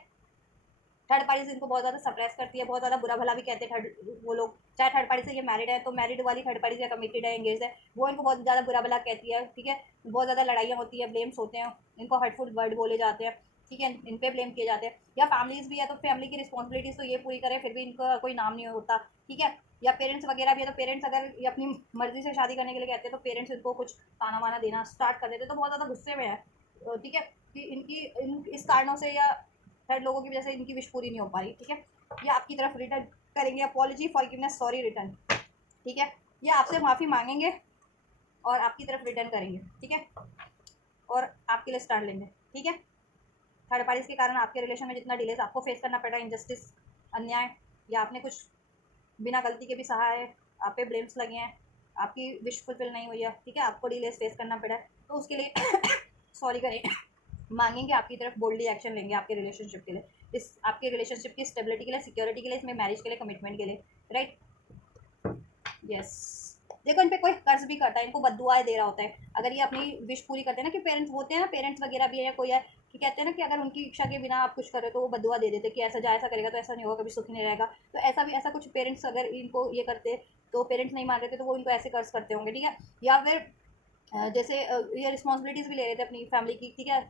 थर्ड पार्टी से इनको बहुत ज़्यादा सप्रेस करती है, बहुत ज़्यादा बुरा भला भी कहते हैं थर्ड वो लोग, चाहे थर्ड पार्टी से ये मैरिड है तो मैरिड वाली थर्ड पार्टी से कमिटेड है, एंगेज है, वो इनको बहुत ज़्यादा बुरा भला कहती है, ठीक है, बहुत ज़्यादा लड़ाइयाँ होती है, ब्लेम्स होते हैं, इनको हर्टफुल वर्ड बोले जाते हैं, ठीक है, इन पे ब्लेम किए जाते हैं, या फैमिलीज भी है तो फैमिली की रिस्पॉन्सिबिलिटीज तो ये पूरी करें फिर भी इनका कोई नाम नहीं होता, ठीक है, या पेरेंट्स वगैरह भी है तो पेरेंट्स अगर ये अपनी मर्जी से शादी करने के लिए कहते हैं तो पेरेंट्स इनको कुछ ताना वाना देना स्टार्ट कर देते तो बहुत ज़्यादा गुस्से में है, ठीक है, कि इस कारणों से या थर्ड लोगों की वजह से इनकी विश पूरी नहीं हो पा रही, ठीक है, ये आपकी तरफ रिटर्न करेंगे, अपॉलॉजी, फॉरगिवनेस, सॉरी, रिटर्न, ठीक है, ये आपसे माफ़ी मांगेंगे और आपकी तरफ रिटर्न करेंगे, ठीक है, और आपके लिए स्टैंड लेंगे, ठीक है। थर्ड पार्टीज के कारण आपके रिलेशन में जितना डिलेस आपको फेस करना पड़ रहा है, इनजस्टिस, अन्याय, या आपने कुछ बिना गलती के भी सहा है, आप पे ब्लेम्स लगे हैं, आपकी विश फुलफिल नहीं हुई है, ठीक है, आपको डिलेस फेस करना पड़ा है, तो उसके लिए सॉरी करें, मांगेंगे, आपकी तरफ बोल्डली एक्शन लेंगे आपके रिलेशनशिप के लिए, इस आपके रिलेशनशिप की स्टेबिलिटी के लिए, सिक्योरिटी के लिए, इसमें मैरिज के लिए, कमिटमेंट के लिए, राइट। यस, देखो इन पे कोई कर्ज भी करता है, इनको बद्दुआएं दे रहा होता है, अगर ये अपनी विश पूरी करते हैं ना, कि पेरेंट्स होते हैं ना, पेरेंट्स वगैरह भी है या कोई है कि कहते हैं ना कि अगर उनकी इच्छा के बिना आप कुछ करो तो वो बद्दुआ दे देते कि ऐसा जा ऐसा करेगा तो ऐसा नहीं होगा, कभी सुखी नहीं रहेगा, तो ऐसा भी, ऐसा कुछ पेरेंट्स अगर इनको ये करते तो पेरेंट्स नहीं मान रहे थे तो वो इनको ऐसे कर्ज करते होंगे, ठीक है, या फिर जैसे ये रिस्पॉन्सिबिलिटीज़ भी ले रहे थे अपनी फैमिली की, ठीक है,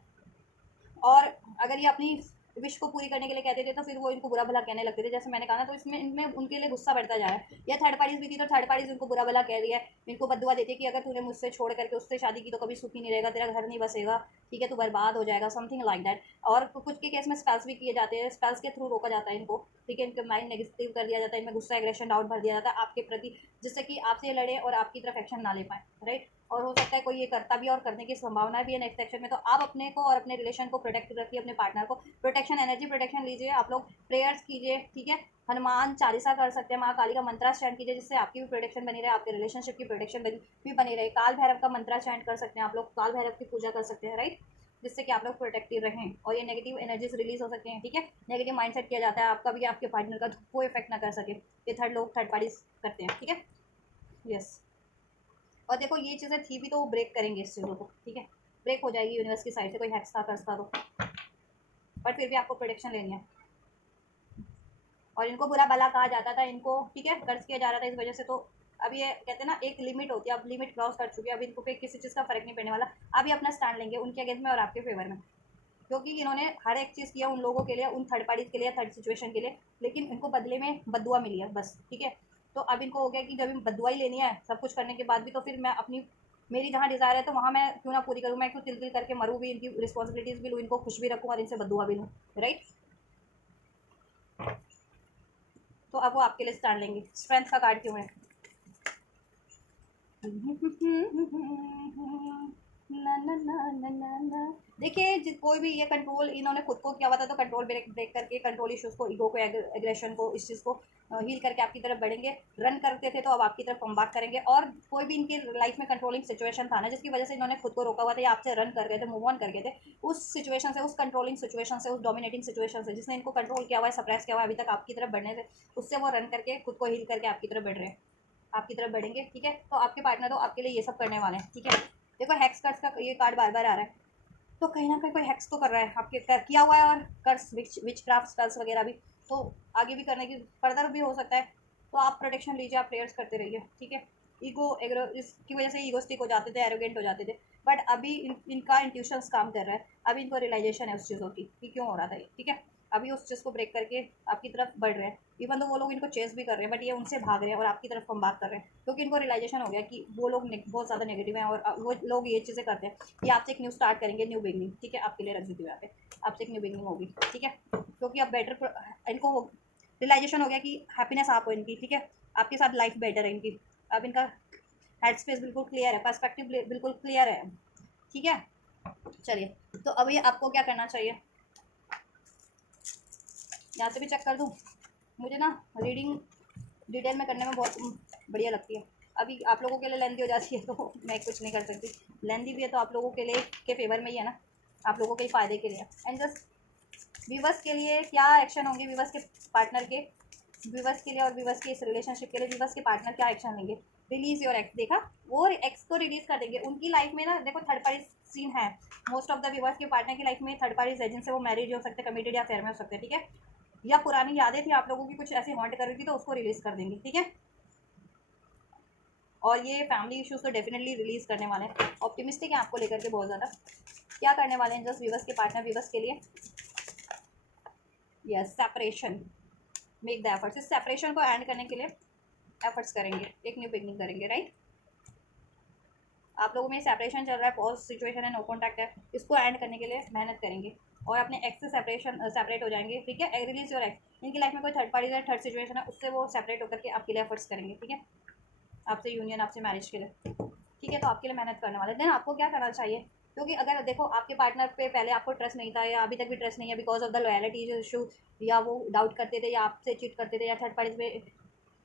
और अगर ये अपनी विश को पूरी करने के लिए कहते थे तो फिर वो इनको बुरा भला कहने लगते थे, जैसे मैंने कहा ना, तो इसमें इनमें उनके लिए गुस्सा बढ़ता जा रहा है, या थर्ड पार्टीज भी थी तो थर्ड पार्टीज उनको बुरा भला कह रही है, इनको बद्दुआ देती है कि अगर तूने मुझसे छोड़ करके उससे शादी की तो कभी सुखी नहीं रहेगा, तेरा घर नहीं बसेगा, ठीक है, तू बर्बाद हो जाएगा, समथिंग लाइक दैट। और कुछ के केस में स्पेल्स भी किए जाते हैं, स्पेल्स के थ्रू रोका जाता है इनको, ठीक है, इनका माइंड नेगेटिव कर दिया जाता है, इनमें गुस्सा, एग्रेशन, डाउट भर दिया जाता है आपके प्रति, जिससे कि आपसे लड़े और आपकी तरफ एक्शन ना ले पाए, राइट। और हो सकता है कोई ये करता भी और करने की संभावना भी है नेक्स्ट सेक्शन में, तो आप अपने को और अपने रिलेशन को प्रोटेक्ट रखिए, अपने पार्टनर को प्रोटेक्शन, एनर्जी प्रोटेक्शन लीजिए, आप लोग प्रेयर्स कीजिए, ठीक है, हनुमान चालीसा कर सकते हैं, माँ काली का मंत्रा चैंट कीजिए, जिससे आपकी भी प्रोटेक्शन बनी रहे, आपके रिलेशनशिप की प्रोटेक्शन भी बनी रहे, काल भैरव का मंत्रा चैंट कर सकते हैं आप लोग, काल भैरव की पूजा कर सकते हैं, राइट, जिससे कि आप लोग प्रोटेक्टिव रहें और ये नेगेटिव एनर्जीज रिलीज हो सकते हैं, ठीक है, नेगेटिव माइंडसेट किया जाता है आपका भी, आपके पार्टनर का कोई इफेक्ट ना कर सके, ये थर्ड लोग, थर्ड पार्टीज करते हैं, ठीक है। यस, और देखो ये चीज़ें थी भी तो वो ब्रेक करेंगे इस चीज़ों को, ठीक है, ब्रेक हो जाएगी यूनिवर्स की साइड से, कोई हैक्स था कर्ज था तो, पर फिर भी आपको प्रोटेक्शन लेनी है, और इनको बुरा भला कहा जाता था, इनको ठीक है कर्ज किया जा रहा था इस वजह से। तो अब ये कहते हैं ना एक लिमिट होती है, अब लिमिट क्रॉस कर चुकी है, अब इनको पे किसी चीज़ का फर्क नहीं पड़ने वाला। अब ये अपना स्टैंड लेंगे उनके अगेंस्ट में और आपके फेवर में, क्योंकि इन्होंने हर एक चीज़ किया उन लोगों के लिए, उन थर्ड पार्टीज के लिए, थर्ड सिचुएशन के लिए, लेकिन इनको बदले में बदुआ मिली है बस, ठीक है। तो अब इनको हो गया कि जब बदुआ ही लेनी है सब कुछ करने के बाद भी, तो फिर मैं अपनी मेरी जहाँ डिज़ायर है तो वहाँ मैं क्यों ना पूरी करूँ, मैं क्यों तिल तिल करके मरूँ भी, इनकी रिस्पॉन्सिबिलिटीज़ भी लूँ, इनको खुश भी रखूँ और इनसे बदुआ भी लूँ, राइट। तो अब वो आपके लिए स्टैंड लेंगे। स्ट्रेंथ का कार्ड क्यों है? ना ना ना ना ना ना। देखिए कोई भी ये कंट्रोल इन्होंने खुद को किया हुआ था, तो कंट्रोल ब्रेक ब्रेक करके कंट्रोल इश्यूज को, ईगो को, एग्रेशन को, इस चीज़ को हील करके आपकी तरफ बढ़ेंगे। रन करते थे तो अब आपकी तरफ कम बैक करेंगे। और कोई भी इनकी लाइफ में कंट्रोलिंग सिचुएशन था ना जिसकी वजह से इन्होंने खुद को रोका हुआ था या आपसे रन कर गए थे, मूव ऑन कर गए थे, उस सिचुएशन से, उस कंट्रोलिंग सिचुएशन से, उस डोमिनेटिंग सिचुएशन से जिसने इनको कंट्रोल किया हुआ है, सप्रेस किया हुआ है अभी तक आपकी तरफ बढ़ने से, उससे वो रन करके खुद को हील करके आपकी तरफ बढ़ रहे हैं, आपकी तरफ बढ़ेंगे, ठीक है। तो आपके पार्टनर तो आपके लिए ये सब करने वाले हैं, ठीक है। देखो हैक्स कर्स का ये कार्ड बार बार आ रहा है, तो कहीं ना कहीं कोई हैक्स तो कर रहा है आपके, किया हुआ है, और कर्स विच क्राफ्ट कर्स वगैरह भी, तो आगे भी करने की फर्दर भी हो सकता है। तो आप प्रोटेक्शन लीजिए, आप प्रेयर्स करते रहिए, ठीक है। ईगो एग्रो इसकी वजह से ईगोस्टिक हो जाते थे, एरोगेंट हो जाते थे, बट अभी इनका इंट्यूशंस काम कर रहा है, अभी इनको रियलाइजेशन है उस चीज़ों की कि क्यों हो रहा था ये, ठीक है। अभी उस चीज़ को ब्रेक करके आपकी तरफ बढ़ रहे हैं। इवन तो वो लोग इनको चेस भी कर रहे हैं, बट ये उनसे भाग रहे हैं और आपकी तरफ कम बात कर रहे हैं, क्योंकि इनको रियलाइजेशन हो गया कि वो लोग बहुत ज़्यादा नेगेटिव हैं, और वो लोग ये चीज़ें करते हैं। ये आपसे एक न्यू स्टार्ट करेंगे, न्यू बिगनिंग, ठीक है। आपके लिए रख देती हूँ यहाँ पे, आपसे एक न्यू बिगनिंग होगी, ठीक है। क्योंकि अब बेटर इनको रियलाइजेशन हो गया कि हैप्पीनेस आप हो इनकी, ठीक है। आपके साथ लाइफ बेटर है इनकी। अब इनका हेड स्पेस बिल्कुल क्लियर है, पर्सपेक्टिव बिल्कुल क्लियर है, ठीक है। चलिए, तो अभी आपको क्या करना चाहिए, यहाँ से भी चेक कर दूँ। मुझे ना रीडिंग डिटेल में करने में बहुत बढ़िया लगती है। अभी आप लोगों के लिए लेंदी हो जाती है तो मैं कुछ नहीं कर सकती, लेंदी भी है तो आप लोगों के लिए के फेवर में ही है ना, आप लोगों के फ़ायदे के लिए। एंड जस्ट विवस के लिए क्या एक्शन होंगे, विवस के पार्टनर के, विवस के लिए और विवस के इस रिलेशनशिप के लिए विवस के पार्टनर क्या एक्शन लेंगे। रिलीज योर एक्स, देखा वो एक्स को रिलीज कर देंगे। उनकी लाइफ में ना देखो थर्ड पार्टी सीन है, मोस्ट ऑफ द विवस के पार्टनर की लाइफ में थर्ड पार्टीज है जिनसे वो मैरिज हो सकते हैं, कमिटेड या फेयर में हो सकते हैं, ठीक है। या पुरानी यादें थी आप लोगों की कुछ ऐसी हॉन्ट कर रही थी तो उसको रिलीज कर देंगे, ठीक है। और ये फैमिली इश्यूज तो डेफिनेटली रिलीज करने वाले हैं। ऑप्टिमिस्टिक है आपको लेकर के बहुत ज़्यादा। क्या करने वाले हैं जस्ट विवस के पार्टनर विवस के लिए, yes separation, make the efforts. इस सेपरेशन को एंड करने के लिए एफर्ट्स करेंगे, एक न्यू बिगनिंग करेंगे, राइट। आप लोगों में सेपरेशन चल रहा है, पॉज सिचुएशन है, नो कॉन्टैक्ट है, इसको एंड करने के लिए मेहनत करेंगे और अपने एक्स से सेपरेट हो जाएंगे, ठीक है। Release your x. इनकी लाइफ में कोई थर्ड पार्टी है, थर्ड सिचुएशन है, उससे वो सेपरेट होकर के आपके लिए एफर्ट्स करेंगे, ठीक है। आपसे यूनियन, आपसे मैरिज के लिए, ठीक है। तो आपके लिए मेहनत करने वाले। देन आपको क्या करना चाहिए, क्योंकि अगर देखो आपके पार्टनर पे पहले आपको ट्रस्ट नहीं था या अभी तक भी ट्रस्ट नहीं है because of the loyalty issue, या वो डाउट करते थे या आपसे चीट करते थे या थर्ड पार्टी में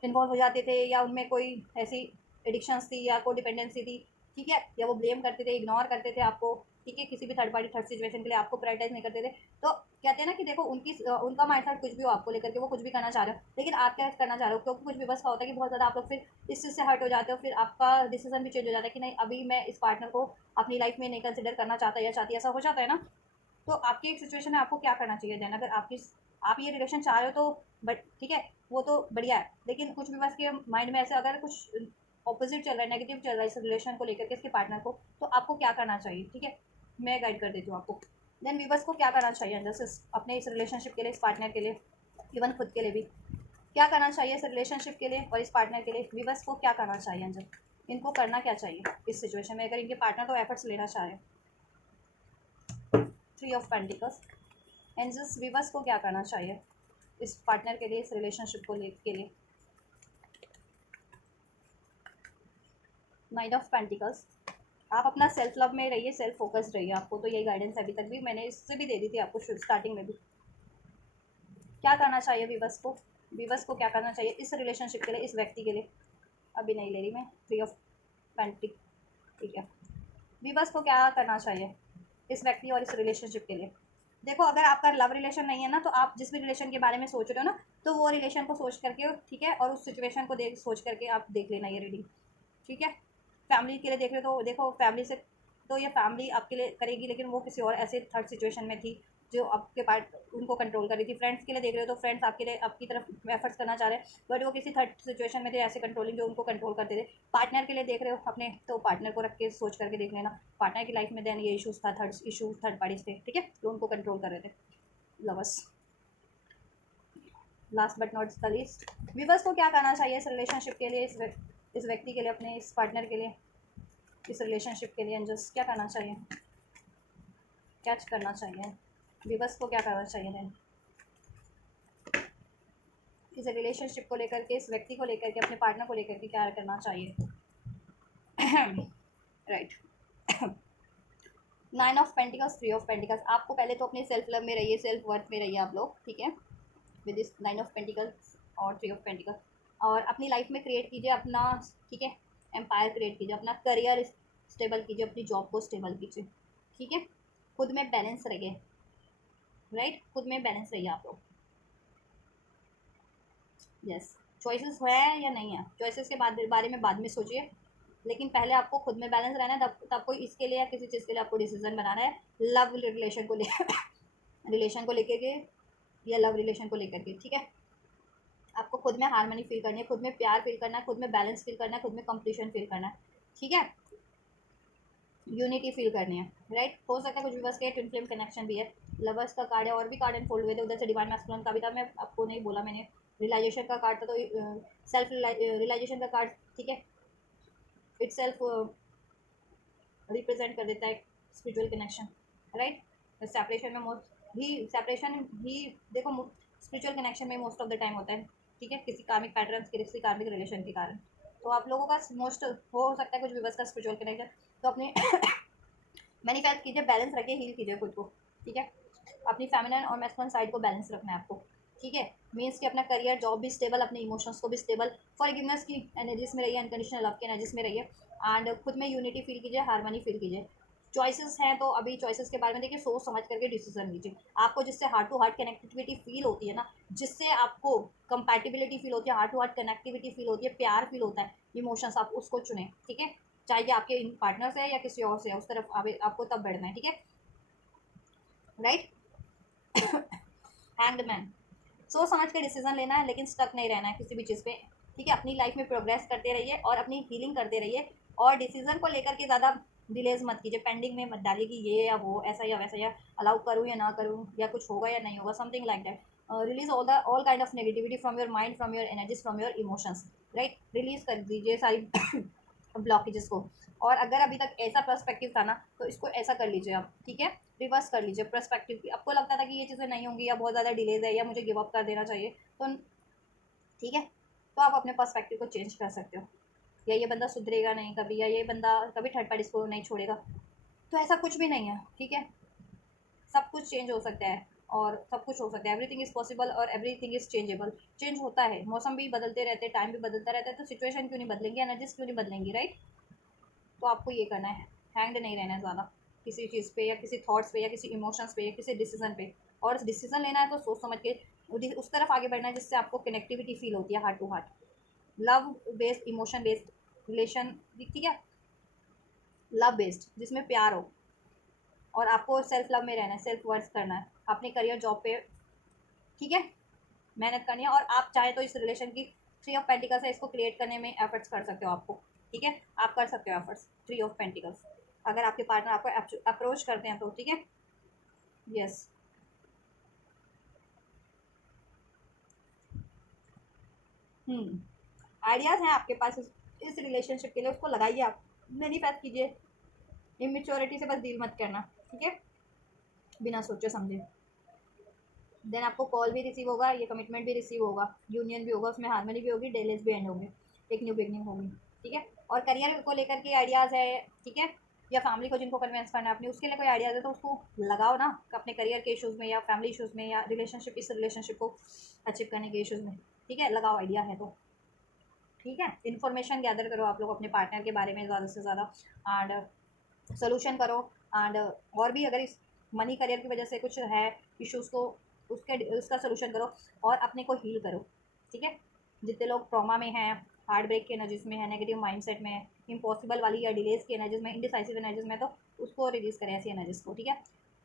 इन्वॉल्व हो जाते थे, या उनमें कोई ऐसी एडिक्शंस थी या कोई डिपेंडेंसी थी, ठीक है। या वो ब्लेम करते थे, इग्नोर करते थे आपको, ठीक है, किसी भी थर्ड पार्टी थर्ड सिचुएशन के लिए आपको प्रायोरिटाइज नहीं करते थे। तो कहते हैं ना कि देखो उनका माइंडसेट कुछ भी हो आपको लेकर के, वो कुछ भी करना चाह रहे हो, लेकिन आप क्या करना चाह रहे हो, क्योंकि कुछ भी बस का होता है कि बहुत ज़्यादा आप लोग फिर इस चीज़ से हर्ट हो जाते हो, फिर आपका डिसीजन भी चेंज हो जाता है कि नहीं अभी मैं इस पार्टनर को अपनी लाइफ में नहीं कंसिडर करना चाहता या चाहती, ऐसा हो जाता है ना। तो आपकी एक सिचुएशन है, आपको क्या करना चाहिए देन, अगर आप ये रिलेशन चाह रहे हो तो बट ठीक है, वो तो बढ़िया है, लेकिन कुछ भी बस के माइंड में ऐसे अगर कुछ ऑपोजिट चल रहा है, नेगेटिव चल रहा है इस रिलेशन को लेकर के, इसके पार्टनर को, तो आपको क्या करना चाहिए, ठीक है। मैं गाइड कर देती हूँ आपको। देन वीवर्स को क्या करना चाहिए जैसे अपने इस रिलेशनशिप के लिए, इस पार्टनर के लिए, इवन खुद के लिए भी क्या करना चाहिए, इस रिलेशनशिप के लिए और इस पार्टनर के लिए वीवर्स को क्या करना चाहिए अंजल, इनको करना क्या चाहिए इस सिचुएशन में अगर इनके पार्टनर तो एफर्ट्स लेना चाह रहे हैं। 3 ऑफ पेंटिकल्स। एंजल्स वीवर्स को क्या करना चाहिए इस पार्टनर के लिए, इस रिलेशनशिप को के लिए। Night of pentacles. आप अपना सेल्फ लव में रहिए, सेल्फ फोकस्ड रहिए, आपको तो यही गाइडेंस है अभी तक भी, मैंने इससे भी दे दी थी आपको स्टार्टिंग में भी। क्या करना चाहिए वीवर्स को, वीवर्स को क्या करना चाहिए इस रिलेशनशिप के लिए, इस व्यक्ति के लिए। अभी नहीं ले रही मैं, 3 ऑफ पेंटिक, ठीक है। वीवर्स को क्या करना चाहिए इस व्यक्ति और इस रिलेशनशिप के लिए। देखो अगर आपका लव रिलेशन नहीं है ना, तो आप जिस भी रिलेशन के बारे में सोच रहे हो ना, तो वो रिलेशन को सोच करके, ठीक है, और उस सिचुएशन को सोच करके आप देख लेना ये रीडिंग, ठीक है। फैमिली के लिए देख रहे हो तो देखो फैमिली से तो ये फैमिली आपके लिए करेगी, लेकिन वो किसी और ऐसे थर्ड सिचुएशन में थी, जो आपके पार्ट उनको कंट्रोल कर रही थी। फ्रेंड्स के लिए देख रहे हो तो फ्रेंड्स आपके लिए आपकी तरफ एफर्ट्स करना चाह रहे हैं, बट वो किसी थर्ड सिचुएशन में थे ऐसे कंट्रोलिंग जो उनको कंट्रोल करते थे। पार्टनर के लिए देख रहे हो अपने, तो पार्टनर को रख के सोच करके देख लेना, पार्टनर की लाइफ में देन ये इशूज़ था, थर्ड पार्टीज थे, ठीक है, जो उनको कंट्रोल कर रहे थे। Lovers, last but not the least, viewers को क्या करना चाहिए इस रिलेशनशिप के लिए, इस व्यक्ति के लिए, अपने इस पार्टनर के लिए, इस रिलेशनशिप के लिए एंजल्स क्या करना चाहिए, क्या करना चाहिए व्यूअर्स को, क्या करना चाहिए देन इस रिलेशनशिप को लेकर के, इस व्यक्ति को लेकर के, अपने पार्टनर को लेकर के क्या करना चाहिए। Right, 9 of pentacles, 3 of pentacles. आपको पहले तो अपने सेल्फ लव में रहिए, सेल्फ वर्थ में रहिए आप लोग, ठीक है, विद दिस 9 ऑफ पेंटिकल्स और 3 ऑफ पेंटिकल्स। और अपनी लाइफ में क्रिएट कीजिए अपना, ठीक है, एम्पायर क्रिएट कीजिए, अपना करियर स्टेबल कीजिए, अपनी जॉब को स्टेबल कीजिए, ठीक है, खुद में बैलेंस रहिए, राइट, खुद में बैलेंस रहिए आप लोग। यस, चॉइसेस है या नहीं है, चॉइसेस के बारे में बाद में सोचिए, लेकिन पहले आपको खुद में बैलेंस रहना है, तब कोई इसके लिए या किसी चीज़ के लिए आपको डिसीजन बनाना है, लव रिलेशन को ले रिलेशन को लेकर के या लव रिलेशन को लेकर के, ठीक है। आपको खुद में हार्मनी फील करनी है, खुद में प्यार फील करना है, खुद में बैलेंस फील करना है, खुद में कंप्लीशन फील करना है, ठीक है, यूनिटी फील करनी है, राइट। हो सकता है कुछ व्यूअर्स के ट्विन फ्लेम कनेक्शन भी है, लवर्स का कार्ड है, और भी कार्ड अनफोल्ड हुए थे, उधर से डिवाइन मैस्कुलिन का भी था, मैं आपको नहीं बोला मैंने, रियलाइजेशन का कार्ड था, तो सेल्फ रियलाइजेशन का कार्ड, ठीक है, इट सेल्फ रिप्रेजेंट कर देता है स्पिरिचुअल कनेक्शन, राइट। सेपरेशन में सेपरेशन भी देखो स्पिरिचुअल कनेक्शन में मोस्ट ऑफ द टाइम होता है, ठीक है, किसी कार्मिक पैटर्न के, किसी कार्मिक रिलेशन के कारण। तो आप लोगों का मोस्ट हो सकता है कुछ व्यूअर्स का स्पिरिचुअल कनेक्शन, तो अपने मैनिफेस्ट कीजिए, बैलेंस रखिए, हील कीजिए खुद को, ठीक है, अपनी फेमिनिन और मैस्कुलिन साइड को बैलेंस रखना है आपको, ठीक है, मीन्स कि अपना करियर जॉब भी स्टेबल, अपने इमोशंस को भी स्टेबल, फॉरगिवनेस की एनर्जीज में रहिए, अनकंडीशनल लव की एनर्जीज में रहिए, एंड खुद में यूनिटी फील कीजिए, हार्मनी फील कीजिए। चॉइसेस हैं तो अभी चॉइसेस के बारे में देखिए, सोच समझ करके डिसीजन लीजिए। आपको जिससे heart to heart connectivity feel होती है ना, जिससे आपको कंपैटिबिलिटी फील होती है, heart to heart connectivity feel होती है, प्यार फील होता है, इमोशंस, आप उसको चुने, ठीक है, चाहे ये आपके इन पार्टनर से है या किसी और से है, उस तरफ आपको तब बढ़ना है, ठीक है, राइट। हैंग्ड मैन, सोच समझ के डिसीजन लेना है, लेकिन स्टक नहीं रहना है किसी भी चीज़ पे, ठीक है, अपनी लाइफ में प्रोग्रेस करते रहिए और अपनी हीलिंग करते रहिए, और डिसीजन को लेकर के ज़्यादा डिलेज मत कीजिए, पेंडिंग में मत डालिए कि ये या वो, ऐसा या वैसा, या अलाउ करूँ या ना करूँ, या कुछ होगा या नहीं होगा, something like that. Release all kind of negativity from your mind, from your energies, from your emotions, right, release कर दीजिए सारी ब्लॉकेजेस को। और अगर अभी तक ऐसा पर्सपेक्टिव था ना, तो इसको ऐसा कर लीजिए आप, ठीक है, रिवर्स कर लीजिए पर्सपेक्टिव की। आपको लगता था कि ये चीज़ें नहीं होंगी, या बहुत ज़्यादा डिलेज है, या मुझे गिव अप कर देना चाहिए, तो ठीक है, तो आप अपने पर्सपेक्टिव को चेंज कर सकते हो, या ये बंदा सुधरेगा नहीं कभी, या ये बंदा कभी थर्ड पार्टी को नहीं छोड़ेगा, तो ऐसा कुछ भी नहीं है, ठीक है, सब कुछ चेंज हो सकता है, और सब कुछ हो सकता है, एवरीथिंग इज़ पॉसिबल और एवरीथिंग इज़ चेंजेबल, चेंज होता है, मौसम भी बदलते रहते हैं, टाइम भी बदलता रहता है, तो सिचुएशन क्यों नहीं बदलेंगी, एनर्जीज क्यों नहीं बदलेंगी, राइट। तो आपको ये करना है, हैंग्ड नहीं रहना है ज़्यादा किसी चीज़ पे, या किसी थॉट्स पे, या किसी इमोशंस पे, या किसी डिसीजन पे, और डिसीजन लेना है तो सोच समझ के उस तरफ आगे बढ़ना है जिससे आपको कनेक्टिविटी फील होती है, heart to heart, love based, emotion based relation, ठीक है, लव बेस्ड जिसमें प्यार हो, और आपको सेल्फ लव में रहना है, सेल्फ वर्थ करना है, अपने करियर जॉब पे, ठीक है, मेहनत करनी है, और आप चाहे तो इस रिलेशन की 3 ऑफ पेंटिकल्स है, इसको क्रिएट करने में एफर्ट्स कर सकते हो आपको, ठीक है, आप कर सकते हो एफर्ट्स, 3 ऑफ पेंटिकल्स, अगर आपके पार्टनर आपको अप्रोच करते हैं तो, ठीक है, यस। आइडियाज़ हैं आपके पास इस रिलेशनशिप के लिए, उसको लगाइए, आप मैनिफेस्ट कीजिए, इमेच्योरिटी से बस डील मत करना, ठीक है, बिना सोचे समझे, देन आपको कॉल भी रिसीव होगा, ये कमिटमेंट भी रिसीव होगा, यूनियन भी होगा, उसमें हार्मनी भी होगी, डेलेस भी एंड होंगे, एक न्यू बिगनिंग होगी, ठीक है, और करियर को लेकर के आइडियाज़ है, ठीक है, या फैमिली को जिनको कन्विंस करना है अपने, उसके लिए कोई आइडियाज़ है तो उसको लगाओ ना, अपने करियर के इशूज़ में, या फैमिली इशूज़ में, या रिलेशनशिप, इस रिलेशनशिप को अचीव करने के इशूज़ में, ठीक है, लगाओ, आइडिया है तो, ठीक है, इन्फॉर्मेशन गैदर करो आप लोग अपने पार्टनर के बारे में ज़्यादा से ज़्यादा, एंड सोल्यूशन करो, एंड और भी अगर इस मनी करियर की वजह से कुछ है इश्यूज़ को, उसका सोल्यूशन करो, और अपने को हील करो, ठीक है, जितने लोग ट्रॉमा में हैं, हार्ट ब्रेक की एनर्जीज में है, नेगेटिव माइंडसेट में है, इम्पॉसिबल वाली या डिलेज की एनर्जीज में, इनडिसाइसिव एनर्जीज में, तो उसको रिलीज़ करें ऐसी एनर्जीज को, ठीक है,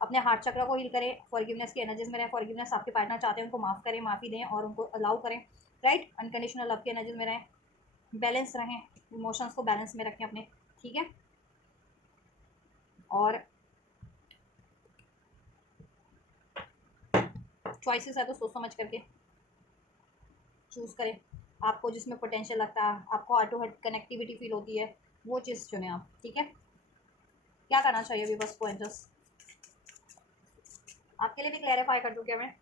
अपने हार्ट चक्र को हील करें, फॉरगिवनेस की एनर्जीज में रहें, फॉरगिवनेस आपके पार्टनर चाहते हैं उनको माफ़ करें, माफ़ी दें और उनको अलाउ करें, राइट। अनकंडीशनल लव की एनर्जीज में रहें, बैलेंस रहें, इमोशंस को बैलेंस में रखें अपने, ठीक है। और चॉइसेस है तो सोच समझ करके चूज़ करें, आपको जिसमें पोटेंशियल लगता है, आपको heart to heart connectivity feel होती है, वो चीज़ चुने आप, ठीक है। क्या करना चाहिए अभी बस को एंजल्स आपके लिए भी क्लैरिफाई कर दूँ क्या मैं?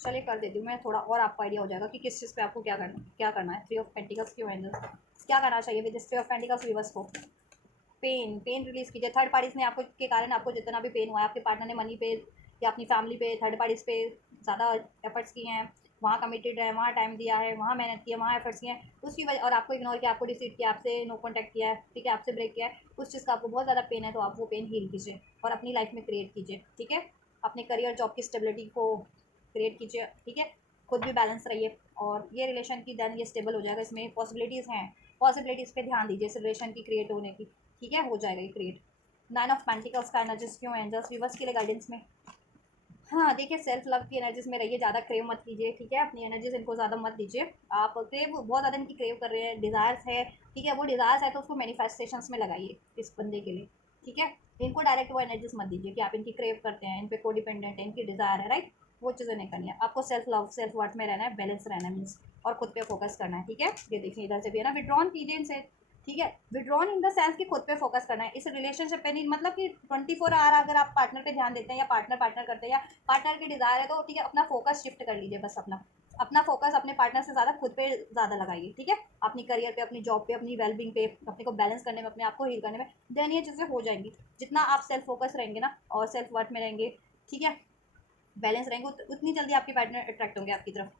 चलिए कर देती हूँ मैं, थोड़ा और आपको आइडिया हो जाएगा कि किस चीज़ पे आपको क्या करना है। थ्री ऑफ पेंटिकल्स क्यों एंजल्स, क्या करना चाहिए with three of pentacles reverse को? पेन रिलीज़ कीजिए। थर्ड पार्टीज़ ने आपको के कारण आपको जितना भी पेन हुआ है, आपके पार्टनर ने मनी पे या अपनी फैमिली पे, थर्ड पार्टीज़ पे ज़्यादा एफर्ट्स किए हैं, वहाँ कमिटेड है, वहाँ टाइम दिया है, वहाँ मेहनत की है, वहाँ एफर्ट्स किए हैं, उसकी वजह और आपको इग्नोर किया, आपको डिसीट किया, आपसे नो कॉन्टैक्ट किया है, ठीक है, आपसे ब्रेक किया है, उस चीज़ का आपको बहुत ज़्यादा पेन है, तो आप वो पेन हील कीजिए और अपनी लाइफ में क्रिएट कीजिए, ठीक है। अपने करियर जॉब की स्टेबिलिटी को क्रिएट कीजिए, ठीक है। खुद भी बैलेंस रहिए और ये रिलेशन की देन ये स्टेबल हो जाएगा। इसमें पॉसिबिलिटीज़ हैं, पॉसिबिलिटीज़ पे ध्यान दीजिए इस रिलेशन की क्रिएट होने की, ठीक है, हो जाएगा ये क्रिएट। नाइन ऑफ पेंटिकल्स का एनर्जीज क्यों है एंजल्स रिवर्स के लिए गाइडेंस में? हाँ, देखिए सेल्फ लव की एनर्जीज में रहिए, ज़्यादा क्रेव मत कीजिए, ठीक है। अपनी एनर्जीज इनको ज़्यादा मत दीजिए। आप क्रेव बहुत ज़्यादा इनकी क्रेव कर रहे हैं, डिज़ायर्स है, ठीक है, वो डिज़ायर्स है तो उसको मैनिफेस्टेशंस में लगाइए इस बंदे के लिए, ठीक है। इनको डायरेक्ट वो एनर्जीज मत दीजिए कि आप इनकी क्रेव करते हैं, इन पे को डिपेंडेंट है, इनकी डिज़ायर है, राइट। वो चीज़ें नहीं करनी है आपको। सेल्फ लव सेल्फ वर्थ में रहना है, बैलेंस रहना है मीन्स, और खुद पे फोकस करना है, ठीक है। ये देखिए इधर से भी है ना, विड्रॉन कीजिए इनसे, ठीक है। विड्रॉन इन द सेंस कि खुद पे फोकस करना है, इस रिलेशनशिप पे नहीं, मतलब कि 24 आवर अगर आप पार्टनर पे ध्यान देते हैं या पार्टनर पार्टनर करते हैं या पार्टनर की डिज़ायर है तो ठीक है, अपना फोकस शिफ्ट कर लीजिए, बस अपना अपना फोकस अपने पार्टनर से ज़्यादा खुद पे ज़्यादा लगाइए, ठीक है। अपनी करियर पे, अपनी जॉब पे, अपनी वेलबींग पे, अपने को बैलेंस करने में, अपने आप को हील करने में, देन ये चीज़ें हो जाएंगी। जितना आप सेल्फ फोकस रहेंगे ना और सेल्फ वर्थ में रहेंगे, ठीक है, बैलेंस रहेंगे, उतनी जल्दी आपके पार्टनर अट्रैक्ट होंगे आपकी तरफ।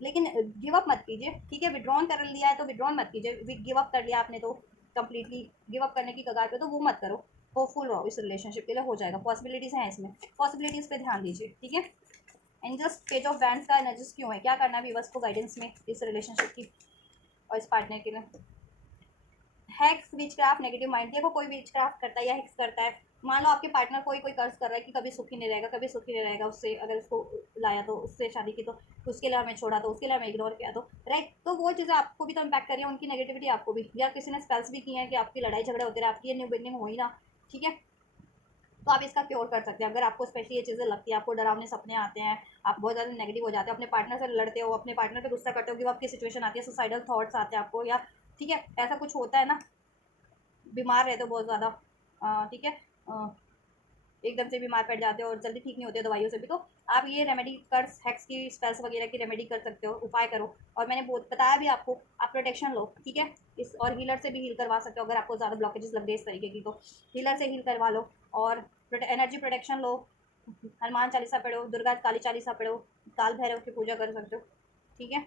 लेकिन गिव अप मत कीजिए, ठीक है। विड्रॉन कर लिया है तो विड्रॉन मत कीजिए, गिव अप कर लिया आपने तो कंप्लीटली गिव अप करने की कगार पे, तो वो मत करो। होपफुल रहो, इस रिलेशनशिप के लिए हो जाएगा। पॉसिबिलिटीज़ हैं इसमें, पॉसिबिलिटीज़ पे ध्यान दीजिए, ठीक है। And just page of wands का एनर्जीज क्यों है, क्या करना है बस को गाइडेंस में इस रिलेशनशिप की और इस पार्टनर के लिए? हैक्स विचक्राफ्ट नेगेटिव माइंड, देखो कोई विचक्राफ्ट करता है या हैक्स करता है, मान लो आपके पार्टनर कोई कोई कर्ज कर रहा है कि कभी सुखी नहीं रहेगा, कभी सुखी नहीं रहेगा, उससे अगर उसको लाया तो, उससे शादी की तो, उसके लिए हमें छोड़ा तो, उसके लिए हमें इग्नोर किया तो, राइट। तो वो चीज़ें आपको भी तो इम्पैक्ट कर रही है, उनकी नेगेटिविटी आपको भी, या किसी ने स्पेल्स भी किए हैं कि आपकी लड़ाई झगड़े होते रहे, आपकी ये न्यू बिगनिंग हो ही ना, ठीक है। तो आप इसका क्योर कर सकते हैं अगर आपको स्पेशली ये चीज़ें लगती है, आपको डरावने सपने आते हैं, आप बहुत ज़्यादा नेगेटिव हो जाते हो, अपने पार्टनर से लड़ते हो, अपने पार्टनर पे गुस्सा करते हो कि वो आपकी सिचुएशन आती है, सुसाइडल थॉट्स आते हैं आपको, या ठीक है ऐसा कुछ होता है ना, बीमार रहते हो बहुत ज़्यादा, ठीक है, एकदम से बीमार पड़ जाते हो और जल्दी ठीक नहीं होते दवाइयों से भी, तो आप ये रेमेडी कर, हैक्स की स्पेल्स वगैरह की रेमेडी कर सकते हो, उपाय करो। और मैंने बहुत बताया भी आपको, आप प्रोटेक्शन लो, ठीक है। इस और हीलर से भी हील करवा सकते हो अगर आपको ज़्यादा ब्लॉकेजेस लग रही है इस तरीके की, तो हीलर से हील करवा लो। और एनर्जी प्रोटेक्शन लो, हनुमान चालीसा पढ़ो, दुर्गा काली चालीसा पढ़ो, काल भैरव की पूजा कर सकते हो, ठीक है।